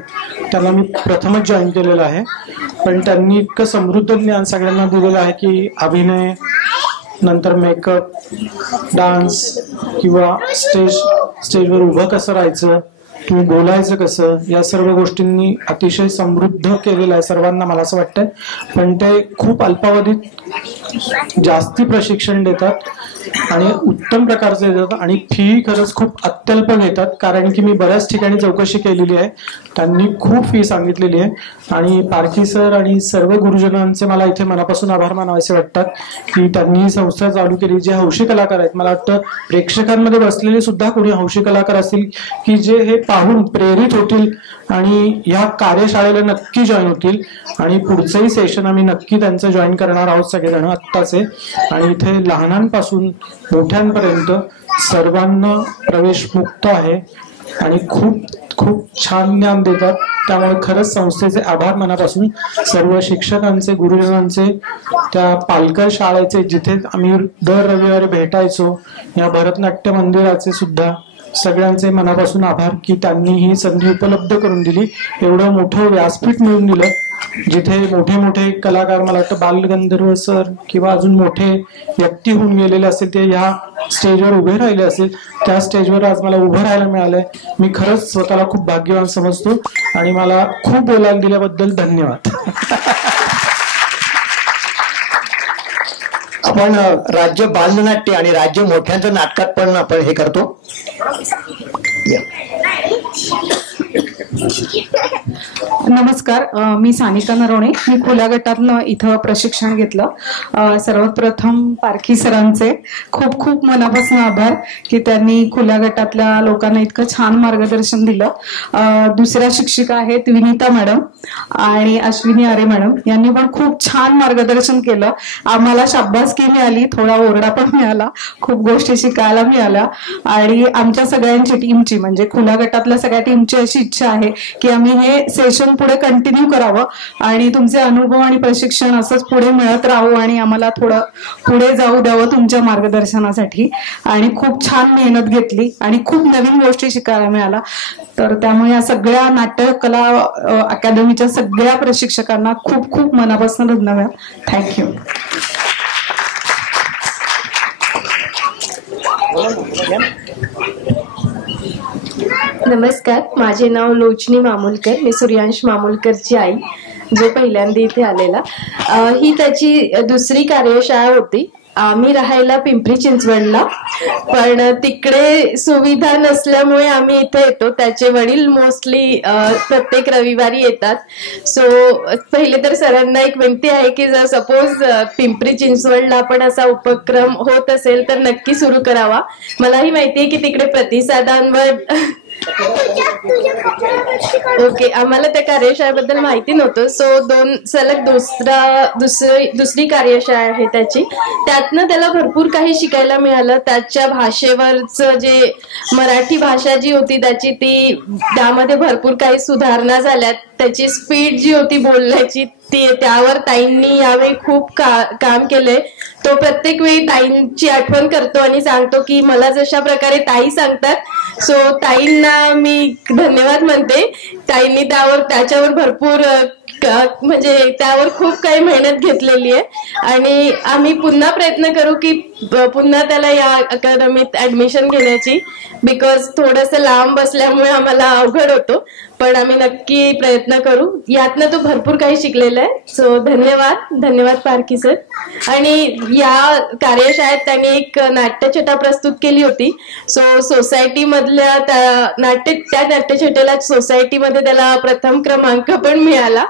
त्याला मी प्रथमच जॉईन केलेलं आहे, पण त्यांनी इतकं समृद्ध ज्ञान सगळ्यांना दिलेलं आहे की अभिनय, नंतर मेकअप, डान्स किंवा स्टेजवर उभं कसं राहायचं, तुम्ही बोलायचं कसं, या सर्व गोष्टींनी अतिशय समृद्ध केलेलं आहे सर्वांना, मला असं वाटतंय. पण ते खूप अल्पावधीत जास्ती प्रशिक्षण देतात आणि उत्तम प्रकारचे देतात आणि फी खरंच खूप अत्यल्प घेतात. कारण की मी बऱ्याच ठिकाणी चौकशी केलेली आहे, त्यांनी खूप फी सांगितलेली आहे. आणि पारखी सर आणि सर्व गुरुजनांचे मला इथे मनापासून आभार मानावेसे वाटतात की त्यांनी ही संस्था चालू केली. जे हौशी कलाकार आहेत, मला वाटतं प्रेक्षकांमध्ये बसलेले सुद्धा कोणी हौशी कलाकार असतील की जे हे पाहून प्रेरित होतील आणि या कार्यशाळेला नक्की जॉईन होतील. आणि पुढचंही सेशन आम्ही नक्की त्यांचं जॉईन करणार आहोत सगळेजण आत्ताचे. आणि इथे लहानांपासून मोठ्यांपर्यंत सर्वांना प्रवेश मुक्त आहे आणि खूप खूप छान ज्ञान देतात. त्यामुळे खरंच संस्थेचे आभार मनापासून सर्व शिक्षकांचे, गुरुजनांचे, त्या पालकर शाळेचे जिथे आम्ही दर रविवारी भेटायचो, या भरतनाट्य मंदिराचे सुद्धा सगळ्यांचे मनापासून आभार की त्यांनी ही संधी उपलब्ध करून दिली. एवढं मोठं व्यासपीठ मिळून दिलं जिथे मोठे मोठे कलाकार, मला वाटतं बालगंधर्व सर किंवा अजून मोठे व्यक्ती होऊन गेलेले असतील ते ह्या स्टेजवर उभे राहिले असतील. त्या स्टेजवर आज मला उभं राहायला मिळालंय. मी खरंच स्वतःला खूप भाग्यवान समजतो आणि मला खूप बोलायला दिल्याबद्दल धन्यवाद. आपण राज्य बालनाट्य आणि राज्य मोठ्यांचं नाटकात पण आपण हे करतो. नमस्कार, मी सानिका नरवणे. मी खुल्या गटातनं इथं प्रशिक्षण घेतलं. सर्वात प्रथम पारखी सरांचे खूप खूप मनापासून आभार की त्यांनी खुल्या गटातल्या लोकांना इतकं छान मार्गदर्शन दिलं. दुसऱ्या शिक्षिका आहेत विनीता मॅडम आणि अश्विनी आरे मॅडम, यांनी पण खूप छान मार्गदर्शन केलं. आम्हाला शाबासकी मिळाली, थोडा ओरडा पण मिळाला, खूप गोष्टी शिकायला मिळाल्या. आणि आमच्या सगळ्यांची टीमची म्हणजे खुल्या गटातल्या सगळ्या टीमची अशी इच्छा आहे की आम्ही हे सेशन पुढे कंटिन्यू करावं आणि तुमचे अनुभव आणि प्रशिक्षण असंच पुढे मिळत राहू आणि आम्हाला थोडं पुढे जाऊ द्यावं तुमच्या मार्गदर्शनासाठी. आणि खूप छान मेहनत घेतली आणि खूप नवीन गोष्टी शिकायला मिळाल्या. तर त्यामुळे या सगळ्या नाट्यकला अकादमीच्या सगळ्या प्रशिक्षकांना खूप खूप मनापासून धन्यवाद. थँक्यू. नमस्कार, माझे नाव लोचनी मामूलकर. मी सूर्यांश मामूलकरची आई, जो पहिल्यांदा इथे आलेला. ही त्याची 2री कार्यशाळा होती आम्ही राहायला पिंपरी चिंचवडला, पण तिकडे सुविधा नसल्यामुळे आम्ही इथे येतो. त्याचे वडील मोस्टली प्रत्येक रविवारी येतात. सो पहिले तर सरांना एक विनंती आहे की जर सपोज पिंपरी चिंचवडला पण असा उपक्रम होत असेल तर नक्की सुरू करावा. मलाही माहिती आहे की तिकडे प्रतिसादांवर ओके, आम्हाला त्या कार्यशाळेबद्दल माहिती नव्हतं. सो 2 सलग दुसरी कार्यशाळा आहे त्याची. त्यातनं त्याला भरपूर काही शिकायला मिळालं. त्याच्या भाषेवरचं जे मराठी भाषा जी होती त्यामध्ये भरपूर काही सुधारणा झाल्यात. त्याची स्पीड जी होती बोलण्याची त्यावर ताईंनी यावेळी खूप काम केलंय. तो प्रत्येक वेळी ताईंची आठवण करतो आणि सांगतो की मला जशा प्रकारे ताई सांगतात. सो ताईंना मी धन्यवाद म्हणते. ताईंनी त्याच्यावर भरपूर म्हणजे त्यावर खूप काही मेहनत घेतलेली आहे आणि आम्ही पुन्हा प्रयत्न करू की पुन्हा त्याला या अकादमीत ऍडमिशन घेण्याची. बिकॉज थोडंसं लांब असल्यामुळे आम्हाला अवघड होतो, पण आम्ही नक्की प्रयत्न करू. यातनं तो भरपूर काही शिकलेला आहे. सो धन्यवाद पारखी सर. आणि या कार्यशाळेत त्यांनी एक नाट्यछटा प्रस्तुत केली होती. सो सोसायटी मधल्या त्या नाट्यछटेला सोसायटीमध्ये त्याला प्रथम क्रमांक पण मिळाला.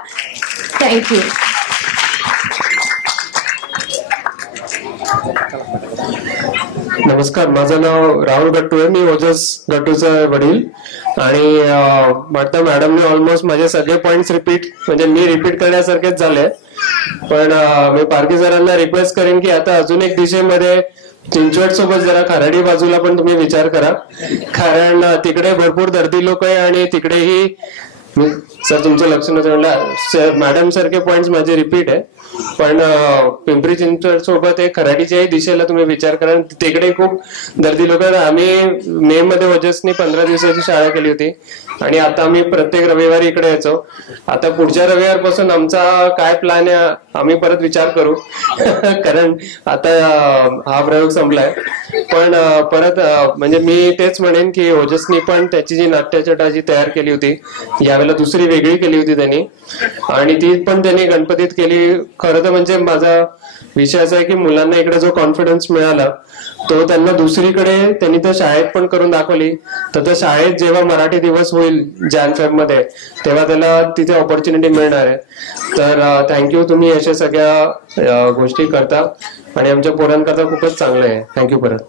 थँक्यू. नमस्कार, माझं नाव राहुल गट्टू आहे. मी ओजस गट्टूचा वडील. आणि वाटतं मॅडमने ऑलमोस्ट माझे सगळे पॉइंट्स मी रिपीट करण्यासारखेच झाले. पण मी पारखी सरांना रिक्वेस्ट करेन की आता अजून एक दिशेमध्ये चिंचवड सोबत जरा खराडी बाजूला पण तुम्ही विचार करा, कारण तिकडे भरपूर दर्दी लोक आहे आणि तिकडेही सर तुमचं लक्ष नसेल. मॅडम सारखे पॉइंट्स माझे रिपीट आहे, पण पिंपरी चिंचवड सोबत एक खराडीच्याही दिशेला तुम्ही विचार करा. तिकडे खूप दर्दी लोक. आम्ही मे मध्ये ओजसनी 15 दिवसाची शाळा केली होती आणि आता आम्ही प्रत्येक रविवारी इकडे यायचो. आता पुढच्या रविवारपासून आमचा काय प्लॅन आहे आम्ही परत विचार करू कारण आता हा प्रयोग संपलाय. पण परत म्हणजे मी तेच म्हणेन की ओजसनी पण त्याची जी नाट्यछटा जी तयार केली होती यावेळेला दुसरी वेगळी केली होती त्यांनी, आणि ती पण त्यांनी गणपतीत केली. खरं तर म्हणजे माझा विषय असा आहे की मुलांना इकडे जो कॉन्फिडन्स मिळाला तो त्यांना दुसरीकडे त्यांनी तर शाळेत पण करून दाखवली. तर शाळेत जेव्हा मराठी दिवस होईल जान-फेब मध्ये तेव्हा त्याला तिथे ऑपॉर्च्युनिटी मिळणार आहे. तर थँक्यू, तुम्ही अशा सगळ्या गोष्टी करता आणि आमच्या पोरांकरता खूपच चांगलं आहे. थँक्यू परत.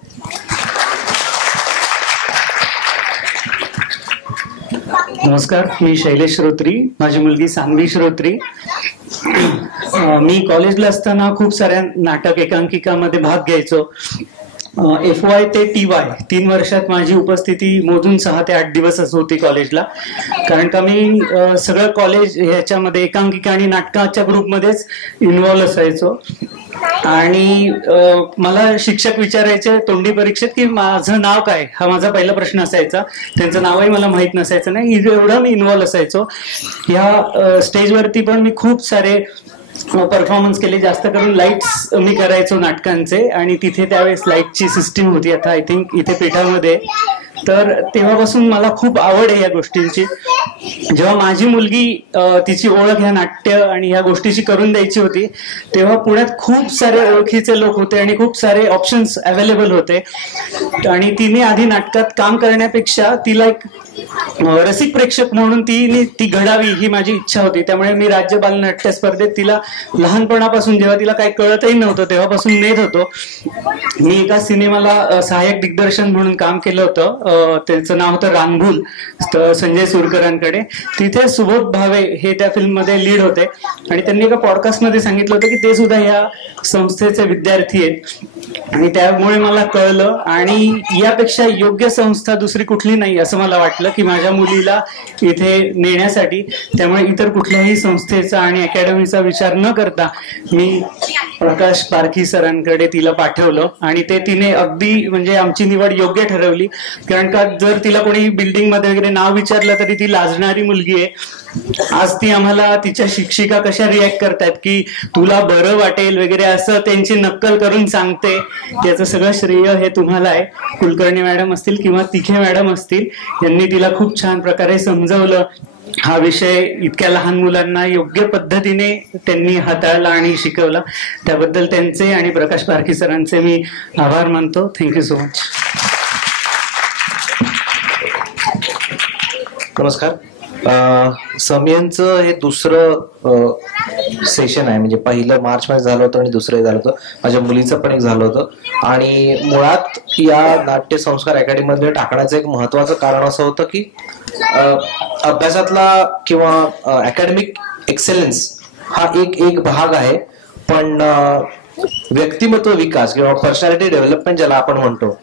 नमस्कार, मी शैलेश श्रोत्री, माझी मुलगी सान्वी श्रोत्री. मी कॉलेजला असताना खूप साऱ्या नाटक एकांकिकामध्ये भाग घ्यायचो. FY ते TY 3 वर्षात माझी उपस्थिती मोजून 6 ते 8 दिवस असं होती कॉलेजला, कारण का मी सगळं कॉलेज ह्याच्यामध्ये एकांकिका आणि नाटकाच्या ग्रुपमध्येच इन्व्हॉल्व असायचो. आणि मला शिक्षक विचारायचे तोंडी परीक्षेत की माझं नाव काय, हा माझा पहिला प्रश्न असायचा. त्यांचं नावही मला माहित नसायचं नाही, एवढं मी इन्व्हॉल्व असायचो. ह्या स्टेजवरती पण मी खूप सारे परफॉर्मन्स केले. जास्त करून लाईट्स मी करायचो नाटकांचे, आणि तिथे त्यावेळेस लाईटची सिस्टीम होती, आता आय थिंक इथे पेठामध्ये. तर तेव्हापासून मला खूप आवड आहे या गोष्टींची. जेव्हा माझी मुलगी तिची ओळख ह्या नाट्य आणि ह्या गोष्टीची करून द्यायची होती तेव्हा पुण्यात खूप सारे ओळखीचे लोक होते आणि खूप सारे ऑप्शन्स अवेलेबल होते. आणि तिने आधी नाटकात काम करण्यापेक्षा तिला एक रसिक प्रेक्षक म्हणून ती घडावी ही माझी इच्छा होती. त्यामुळे मी राज्य बालनाट्य स्पर्धेत तिला लहानपणापासून, जेव्हा तिला काही कळतही नव्हतं तेव्हापासून नेत होतो. मी एका सिनेमाला सहाय्यक दिग्दर्शन म्हणून काम केलं होतं. त्याचं नाव होतं रानभूल, संजय सुरकरांकडे. तिथे सुबोध भावे हे त्या फिल्ममध्ये लीड होते, आणि त्यांनी एका पॉडकास्टमध्ये सांगितलं होतं की ते सुद्धा या संस्थेचे विद्यार्थी आहेत. आणि त्यामुळे मला कळलं, आणि यापेक्षा योग्य संस्था दुसरी कुठली नाही असं मला वाटलं की माझ्या मुलीला इथे नेण्यासाठी. त्यामुळे इतर कुठल्याही संस्थेचा आणि अकॅडमीचा विचार न करता मी प्रकाश पारखी सरांकडे तिला पाठवलं, आणि तिने अगदी म्हणजे आमची निवड योग्य ठरवली. कारण का जर तिला कोणी बिल्डिंग मध्ये वगैरे नाव विचारलं तरी ती लाजणारी मुलगी आहे. आज ती आम्हाला तिच्या शिक्षिका कशा रिॲक्ट करतात की तुला बरं वाटेल वगैरे असं त्यांची नक्कल करून सांगते. त्याचं सगळं श्रेय हे तुम्हाला आहे. कुलकर्णी मॅडम असतील किंवा तिखे मॅडम असतील, यांनी तिला खूप छान प्रकारे समजवलं हा विषय इतक्या लहान मुलांना योग्य पद्धतीने त्यांनी हाताळला आणि शिकवला, त्याबद्दल त्यांचे आणि प्रकाश पारखी सरांचे मी आभार मानतो. Thank you so much. नमस्कार. समियनचं हे दुसरं सेशन आहे, म्हणजे पहिलं मार्चमध्ये झालं होतं आणि दुसरं झालं होतं. माझ्या मुलीचं पण एक झालं होतं. आणि मुळात या नाट्य संस्कार अकॅडमीमध्ये टाकण्याचं एक महत्वाचं कारण असं होतं की अभ्यासातला किंवा अकॅडमिक एक्सेलन्स हा एक भाग आहे, पण व्यक्तिमत्व विकास किंवा पर्सनॅलिटी डेव्हलपमेंट ज्याला आपण म्हणतो,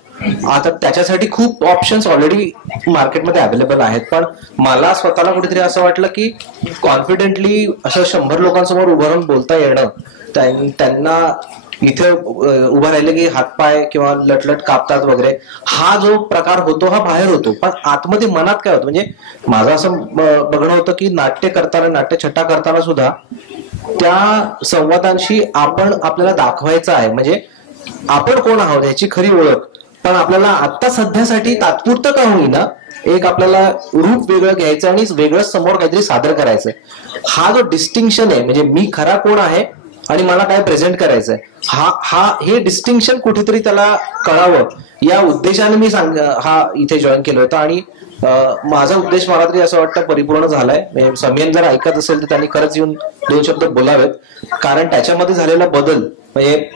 आता त्याच्यासाठी खूप ऑप्शन्स ऑलरेडी मार्केटमध्ये अवेलेबल आहेत. पण मला स्वतःला कुठेतरी असं वाटलं की कॉन्फिडेंटली असं 100 लोकांसमोर उभं राहून बोलता येणं, त्यांना इथे उभं राहिले की हातपाय किंवा लटलट कापतात वगैरे, हा जो प्रकार होतो हा बाहेर होतो. पण आतमध्ये मनात काय होतं, म्हणजे माझं असं बघणं होतं की नाट्य करताना, नाट्यछटा करताना सुद्धा त्या संवादांशी आपण आपल्याला दाखवायचं आहे, म्हणजे आपण कोण आहोत याची खरी ओळख. पण आपल्याला आता सध्यासाठी तात्पुरतं का होईना एक आपल्याला रूप वेगळं घ्यायचं आणि वेगळं समोर काहीतरी सादर करायचंय. हा जो डिस्टिंक्शन आहे, म्हणजे मी खरा कोण आहे आणि मला काय प्रेझेंट करायचंय, हे डिस्टिंक्शन कुठेतरी त्याला कळावं या उद्देशाने मी हा इथे जॉईन केलं होतं. आणि माझा उद्देश मला तरी असं वाटतं परिपूर्ण झालाय. समियन जर ऐकत असेल तर त्यांनी खरंच येऊन 2 शब्द बोलावेत, कारण त्याच्यामध्ये झालेला बदल, म्हणजे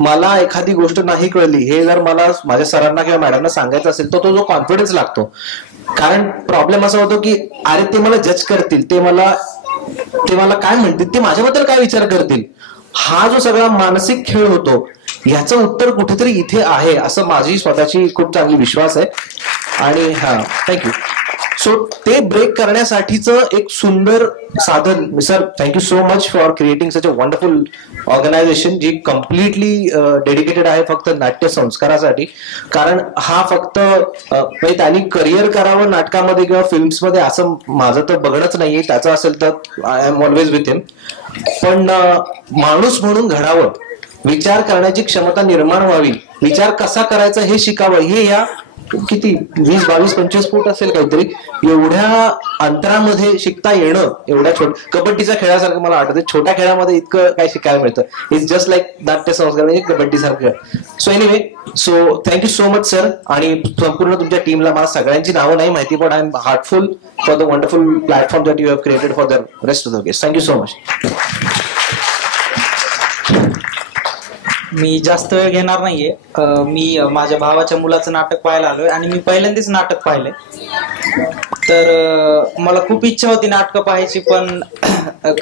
मला एखादी गोष्ट नाही कळली हे जर मला माझ्या सरांना किंवा मॅडमना सांगायचं असेल तर तो जो कॉन्फिडन्स लागतो. कारण प्रॉब्लेम असा होतो की अरे ते मला जज करतील, ते मला काय म्हणतील, ते माझ्याबद्दल काय विचार करतील, हा जो सगळा मानसिक खेळ होतो ह्याचं उत्तर कुठेतरी इथे आहे असं माझी स्वतःची खूप चांगली विश्वास आहे. आणि थँक्यू. सो ते ब्रेक करण्यासाठीचं एक सुंदर साधन. Sir, thank you so much for creating such a wonderful organization जी कम्प्लिटली डेडिकेटेड आहे फक्त नाट्य संस्कारासाठी. कारण हा फक्त त्यांनी करिअर करावं नाटकामध्ये किंवा फिल्म्समध्ये असं माझं तर बघणंच नाहीये, त्याचं असेल तर आय एम ऑलवेज विथ हिम. पण माणूस म्हणून घडावं, विचार करण्याची क्षमता निर्माण व्हावी, विचार कसा करायचा हे शिकावं, हे या किती 20, 22, 25 फूट असेल काहीतरी एवढ्या अंतरामध्ये शिकता येणं, एवढ्या कबड्डीच्या खेळासारखं मला वाटतं. छोट्या खेळामध्ये इतकं काय शिकायला मिळतं. इट्स जस्ट लाईक नाट्य संस्कार म्हणजे कबड्डी सारखं. So anyway, so thank you so much sir. आणि संपूर्ण तुमच्या टीमला, मला सगळ्यांची नावं नाही माहिती, पण I am heartful for the wonderful platform that you have created for the rest of the guest. Thank so so. Much जास्त वेळ घेणार नाहीये. मी माझ्या भावाच्या मुलाचं नाटक पाहायला आलोय आणि मी पहिल्यांदाच नाटक पाहिलंय. तर मला खूप इच्छा होती नाटकं पाहायची, पण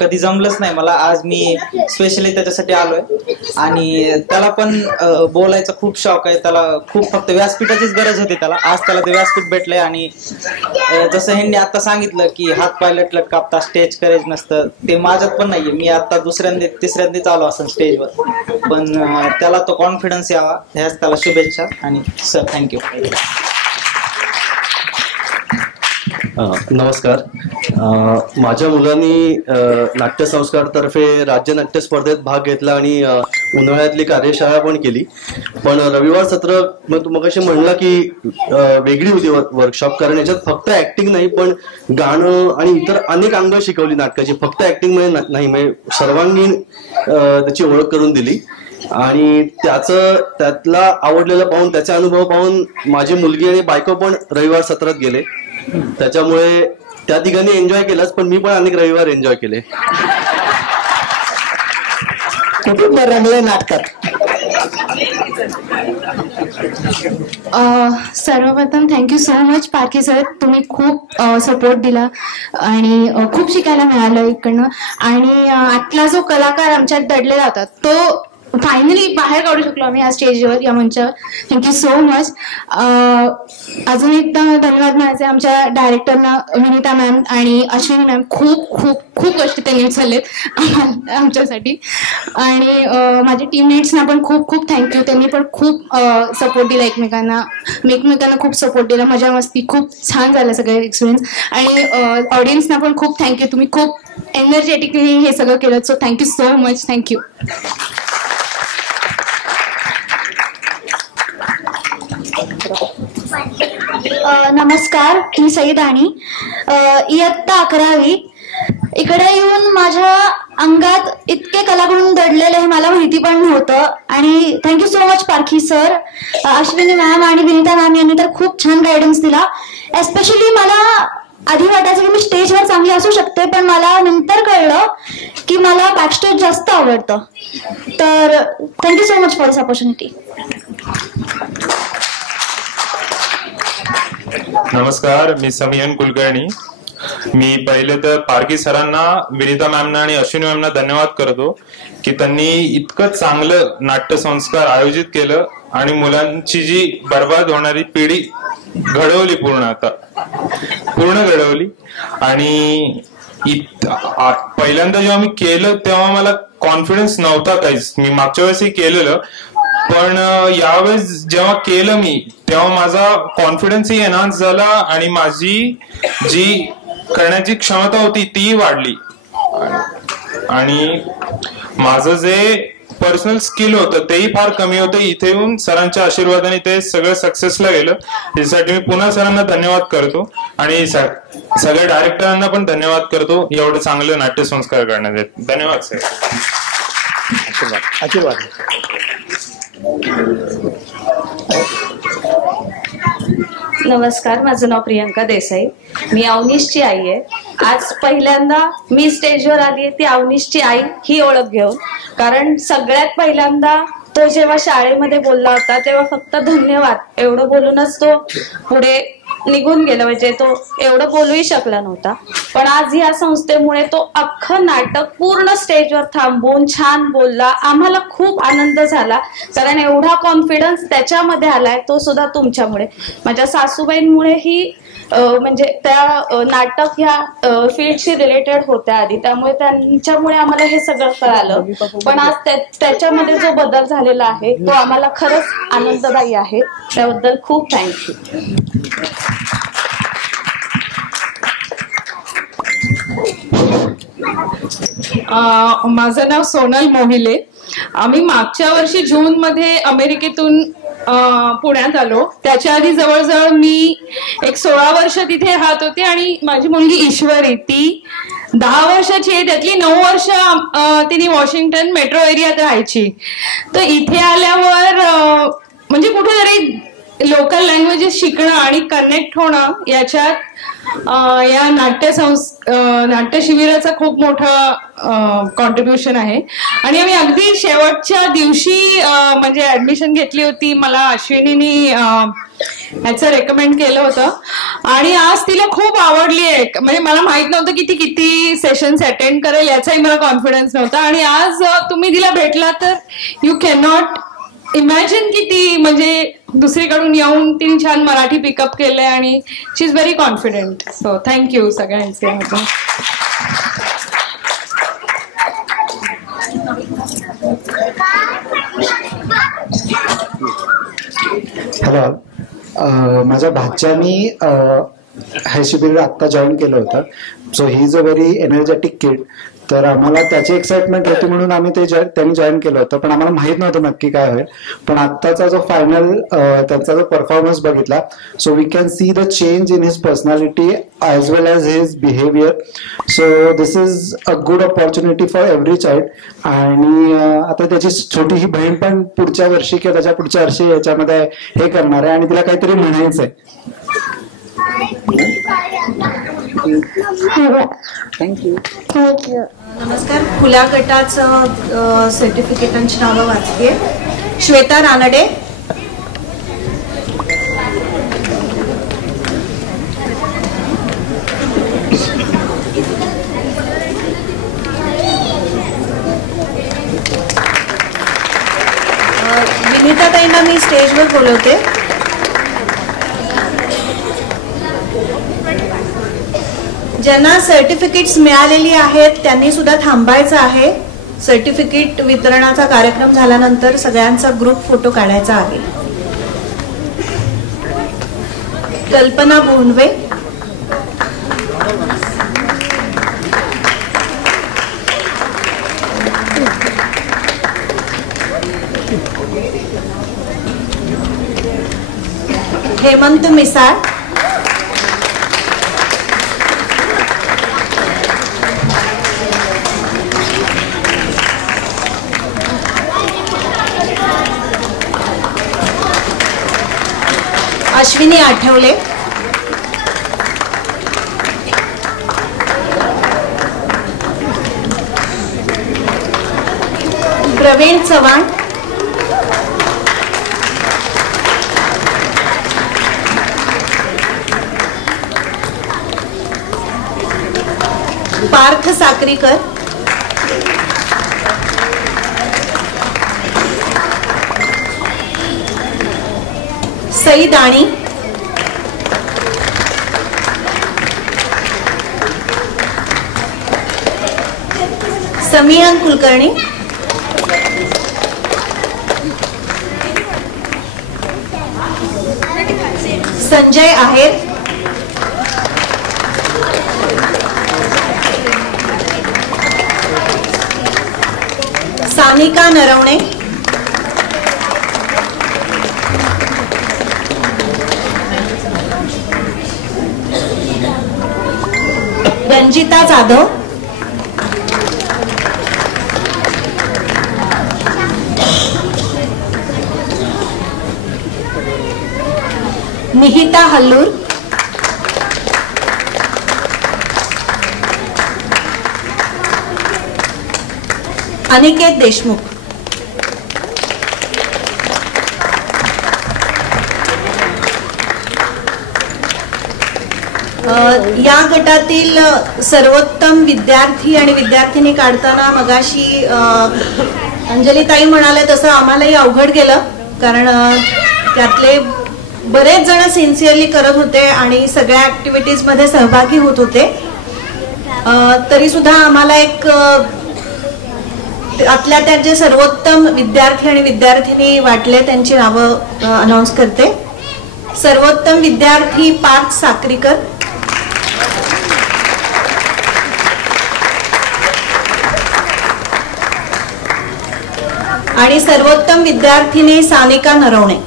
कधी जमलंच नाही मला. आज मी स्पेशली त्याच्यासाठी आलोय आणि त्याला पण बोलायचा खूप शौक आहे. त्याला खूप फक्त व्यासपीठाचीच गरज होती त्याला. आज त्याला ते व्यासपीठ भेटलंय. आणि जसं ह्यांनी आता सांगितलं की हात पाय लटलट कापता, स्टेज करेज नसतं, ते माझ्यात पण नाहीये. मी आता तिसऱ्यांदा चालू असं स्टेजवर, पण त्याला तो कॉन्फिडन्स यावा ह्याच त्याला शुभेच्छा. आणि सर थँक्यू. नमस्कार. माझ्या मुलांनी नाट्यसंस्कारतर्फे राज्य नाट्य स्पर्धेत भाग घेतला आणि उन्हाळ्यातली कार्यशाळा पण केली. पण रविवार सत्र मग कशी म्हणलं की वेगळी होती वर्कशॉप, कारण याच्यात फक्त ऍक्टिंग नाही पण गाणं आणि इतर अनेक अंग शिकवली नाटकाची. फक्त ऍक्टिंग मध्ये नाही, म्हणजे सर्वांगीण त्याची ओळख करून दिली. आणि त्यातला आवडलेलं पाहून, त्याचा अनुभव पाहून माझी मुलगी आणि बायको पण रविवार सत्रात गेले. त्याच्यामुळे त्या ठिकाणी एन्जॉय केलंच, पण मी पण अनेक रविवार एन्जॉय केले. कुटुंब रंगले नाटकात. सर्वप्रथम थँक्यू सो मच पारखी सर. तुम्ही खूप सपोर्ट दिला आणि खूप शिकायला मिळालं इकडनं. आणि आतला जो कलाकार आमच्यात दडले जातात तो फायनली बाहेर काढू शकलो आम्ही या स्टेजवर, या मंचावर. Thank you so much. अजून एकदा धन्यवाद म्हणायचे आमच्या डायरेक्टरना, विनिता मॅम आणि अश्विनी मॅम. खूप खूप खूप कष्ट त्यांनी उचललेत आमच्यासाठी. आणि माझ्या टीममेट्सना पण खूप खूप थँक्यू. त्यांनी पण खूप सपोर्ट दिला एकमेकांना खूप सपोर्ट दिला. मजा मस्ती खूप छान झालं सगळं एक्सपिरियन्स. आणि ऑडियन्सना पण खूप थँक्यू. तुम्ही खूप एनर्जेटिकली हे सगळं केलं. So thank you so much. Thank you. नमस्कार, मी सईदाणी, इयत्ता 11वी. इकडे येऊन माझ्या अंगात इतके कलागुण दडलेले हे मला माहिती पण नव्हतं. आणि थँक्यू सो मच पारखी सर, अश्विनी मॅम आणि विनीता मॅम यांनी तर खूप छान गायडन्स दिला. एस्पेशली मला आधी वाटायचं की मी स्टेजवर चांगली असू शकते, पण मला नंतर कळलं की मला बॅकस्टेज जास्त आवडतं. तर thank you so much for this opportunity. नमस्कार, मी समियन कुलकर्णी. मी पहिले तर पारखी सरांना, विनीता मॅमना आणि अश्विनी मॅमना धन्यवाद करतो की त्यांनी इतकं चांगलं नाट्यसंस्कार आयोजित केलं आणि मुलांची जी बर्बाद होणारी पिढी घडवली, पूर्ण घडवली. आणि पहिल्यांदा जेव्हा मी केलं तेव्हा मला कॉन्फिडन्स नव्हता काहीच. मी मागच्या वेळेसही केलेलं, पण यावेळेस जेव्हा केलं मी तेव्हा माझा कॉन्फिडन्सही एनहान्स झाला आणि माझी जी करण्याची क्षमता होती ती वाढली. आणि माझं जे पर्सनल स्किल होतं तेही फार कमी होतं. इथे येऊन सरांच्या आशीर्वादाने ते सगळं सक्सेसला गेलं. त्यासाठी मी पुन्हा सरांना धन्यवाद करतो आणि सगळ्या डायरेक्टरांना पण धन्यवाद करतो एवढं चांगलं नाट्यसंस्कार करण्यासाठी. धन्यवाद सर. आशीर्वाद. नमस्कार, माझं नाव प्रियंका देसाई. मी अवनीशची आई आहे. आज पहिल्यांदा मी स्टेजवर आली आहे ती अवनीशची आई ही ओळख घेऊन. कारण सगळ्यात पहिल्यांदा तो जेव्हा शाळेमध्ये बोलला होता तेव्हा फक्त धन्यवाद एवढं बोलूनच तो पुढे निघून गेला. म्हणजे तो एवढं बोलूही शकला नव्हता. पण आज या संस्थेमुळे तो अख्खं नाटक पूर्ण स्टेजवर थांबून छान बोलला. आम्हाला खूप आनंद झाला, कारण एवढा कॉन्फिडन्स त्याच्यामध्ये आलाय तो सुद्धा तुमच्यामुळे. माझ्या सासूबाईंमुळे ही म्हणजे त्या नाटक ह्या फील्डशी रिलेटेड होत्या आधी, त्यामुळे त्यांच्यामुळे आम्हाला हे सगळं कळालं. पण आज त्याच्यामध्ये जो बदल झालेला आहे तो आम्हाला खरंच आनंददायी आहे. त्याबद्दल खूप थँक्यू. माझं नाव सोनल मोहिले. आम्ही मागच्या वर्षी जून मध्ये अमेरिकेतून पुण्यात आलो. त्याच्या आधी जवळजवळ मी एक 16 वर्ष तिथे राहत होते आणि माझी मुलगी ईश्वरी ती 10 वर्षाची आहे. त्यातली 9 वर्ष तिने वॉशिंग्टन मेट्रो एरियात राहायची. तर इथे आल्यावर म्हणजे कुठेतरी लोकल लँग्वेजेस शिकणं आणि कनेक्ट होणं याच्यात या नाट्य शिबिराचं खूप मोठं कॉन्ट्रीब्युशन आहे. आणि आम्ही अगदी शेवटच्या दिवशी म्हणजे ऍडमिशन घेतली होती. मला अश्विनीनी ह्याचं रेकमेंड केलं होतं आणि आज तिला खूप आवडली आहे. म्हणजे मला माहित नव्हतं की ती किती सेशन्स अटेंड करेल याचाही मला कॉन्फिडन्स नव्हता. आणि आज तुम्ही तिला भेटला तर यू कॅन नॉट इमॅजिन की ती म्हणजे दुसरीकडून येऊन तिने छान मराठी पिकअप केलंय आणि she is very confident. So thank you सगळ्यांचे. हॅलो, माझ्या भाच्यानी हे शिबिर आत्ता जॉईन केलं होतं. So he is a very energetic kid. तर आम्हाला त्याची एक्साइटमेंट होती म्हणून आम्ही त्यांनी जॉईन केलं होतं, पण आम्हाला माहित नव्हतं नक्की काय होईल. पण आत्ताचा जो फायनल त्यांचा जो परफॉर्मन्स बघितला, so we can see the change in his personality as well as his behaviour. So this is a good opportunity for every child. आणि आता त्याची छोटी ही बहीण पण पुढच्या वर्षी किंवा त्याच्या पुढच्या वर्षी याच्यामध्ये हे करणार आहे आणि तिला काहीतरी म्हणायचंय. थँक्यू. नमस्कार, खुल्या गटाचं सर्टिफिकेटांची नावं वाचते. श्वेता रानडे, विनीता ताईंना मी स्टेजवर बोलवते. ज्यांना सर्टिफिकेट्स मिळालेली आहेत त्यांनी सुद्धा थांबायचं आहे. सर्टिफिकेट वितरणाचा कार्यक्रम झाल्यानंतर सगळ्यांचा ग्रुप फोटो काढायचा आहे. कल्पना बोंडवे, हेमंत मिसाळ, अश्विनी आठवले, प्रवीण चव्हाण, पार्थ साक्रीकर, सई दाणी, समियान कुलकर्णी, संजय आहेर, सानिका नरवणे, रंजिता जाधव, निहिता हल्लूर, अनिकेत देशमुख. या गटातील सर्वोत्तम विद्यार्थी आणि विद्यार्थिनी काढताना मगाशी अंजलीताई म्हणाले तसं आम्हालाही अवघड गेलं, कारण त्यातले बरेच जण सिन्सिअरली करत होते आणि सगळ्या ऍक्टिव्हिटीज मध्ये सहभागी होत होते. तरी सुद्धा आम्हाला एक त्यातल्या त्यांचे सर्वोत्तम विद्यार्थी आणि विद्यार्थिनी वाटले, त्यांची नावं अनाऊन्स करते. सर्वोत्तम विद्यार्थी पार्थ साक्रीकर, आणि सर्वोत्तम विद्यार्थिनी सानिका नरवणे.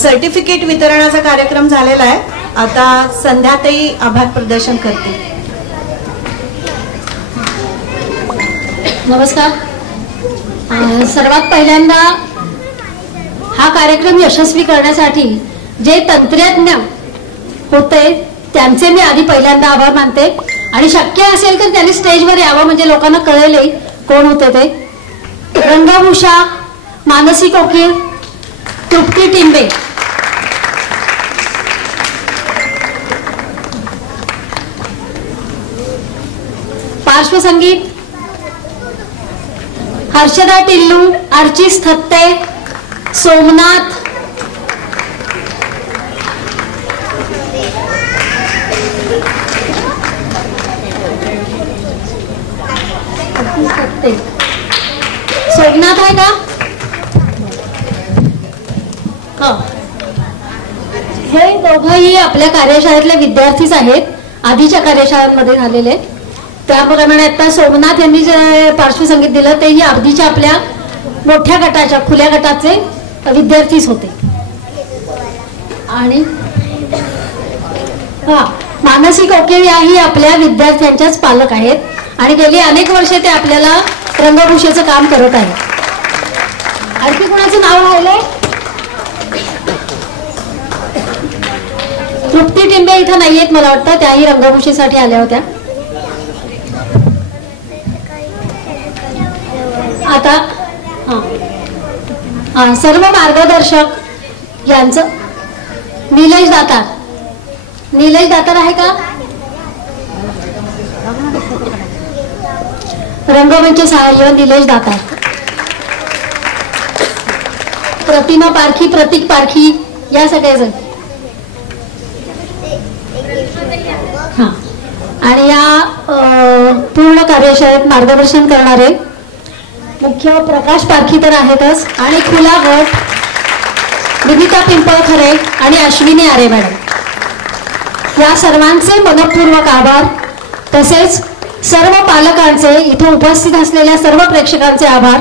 सर्टिफिकेट वितरणाचा कार्यक्रम झालेला आहे. आता संध्याताई आभार प्रदर्शन करते. नमस्कार. सर्वात पहिल्यांदा हा कार्यक्रम यशस्वी करण्यासाठी जे तंत्रज्ञ होते त्यांचे मी आधी पहिल्यांदा आभार मानते, आणि शक्य असेल तर त्यांनी स्टेजवर यावं म्हणजे लोकांना कळेल कोण होते ते. रंगभूषा, मानसी कोकीळ, तृप्ती टिंबे, पार्श्वसंगीत हर्षदा टिल्लू, अर्चिस थत्ते, सोमनाथ, सोमनाथ आहे का? हे दोघंही आपल्या कार्यशाळेतले विद्यार्थीच आहेत, आधीच्या कार्यशाळांमध्ये झालेले. त्याप्रमाणे आता सोमनाथ यांनी जे पार्श्वसंगीत दिलं तेही आधीच्या आपल्या मोठ्या गटाच्या खुल्या गटाचे विद्यार्थीच होते. आणि मानसी कोकीळ याही आपल्या विद्यार्थ्यांच्याच पालक आहेत, आणि गेली अनेक वर्षे ते आपल्याला रंगभूषेचं काम करत आहेत. आणखी कोणाचं नाव राहिलंय? तृप्ती टिंबे इथं नाहीयेत मला वाटतं, त्याही रंगभूषेसाठी आल्या होत्या. आता सर्व मार्गदर्शक यांचं निलेश दातार. निलेश दातार आहे का? रंगमंच सहाय्य निलेश दातार. प्रतिमा पारखी, प्रतीक पारखी, या सगळेजण. आणि या पूर्ण कार्यशाळेत मार्गदर्शन करणारे मुख्य प्रकाश पारखी तर आहेतच, आणि खुला गट विनिता पिंपळखरे आणि अश्विनी आरे मॅडम, या सर्वांचे मनपूर्वक आभार. तसेच सर्व पालकांचे, इथे उपस्थित असलेल्या सर्व प्रेक्षकांचे आभार.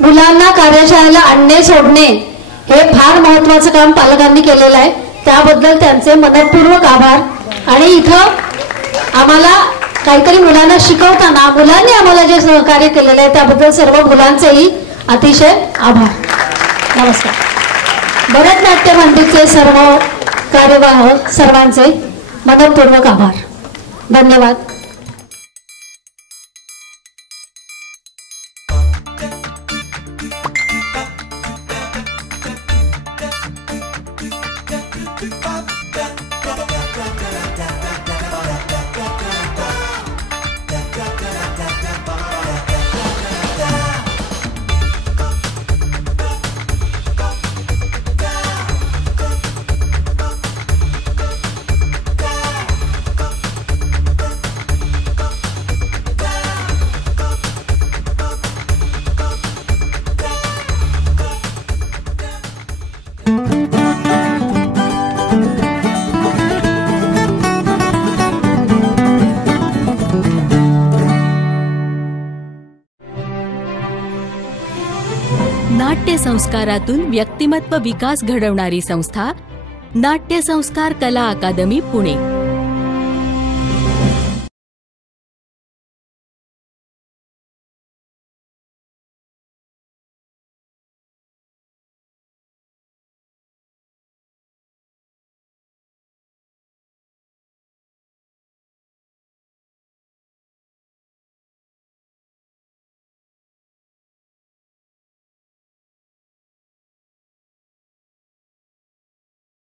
मुलांना कार्यशाळेला आणणे सोडणे हे फार महत्वाचं काम पालकांनी केलेलं आहे, त्याबद्दल त्यांचे मनपूर्वक आभार. आणि इथं आम्हाला काहीतरी मुलांना शिकवताना मुलांनी आम्हाला जे सहकार्य केलेलं आहे त्याबद्दल सर्व मुलांचेही अतिशय आभार. नमस्कार. भरतनाट्य मंदिरचे सर्व कार्यवाह सर्वांचे मनपूर्वक आभार. धन्यवाद. नाट्य संस्कारातून व्यक्तिमत्व विकास घडवणारी संस्था नाट्य संस्कार कला अकादमी पुणे.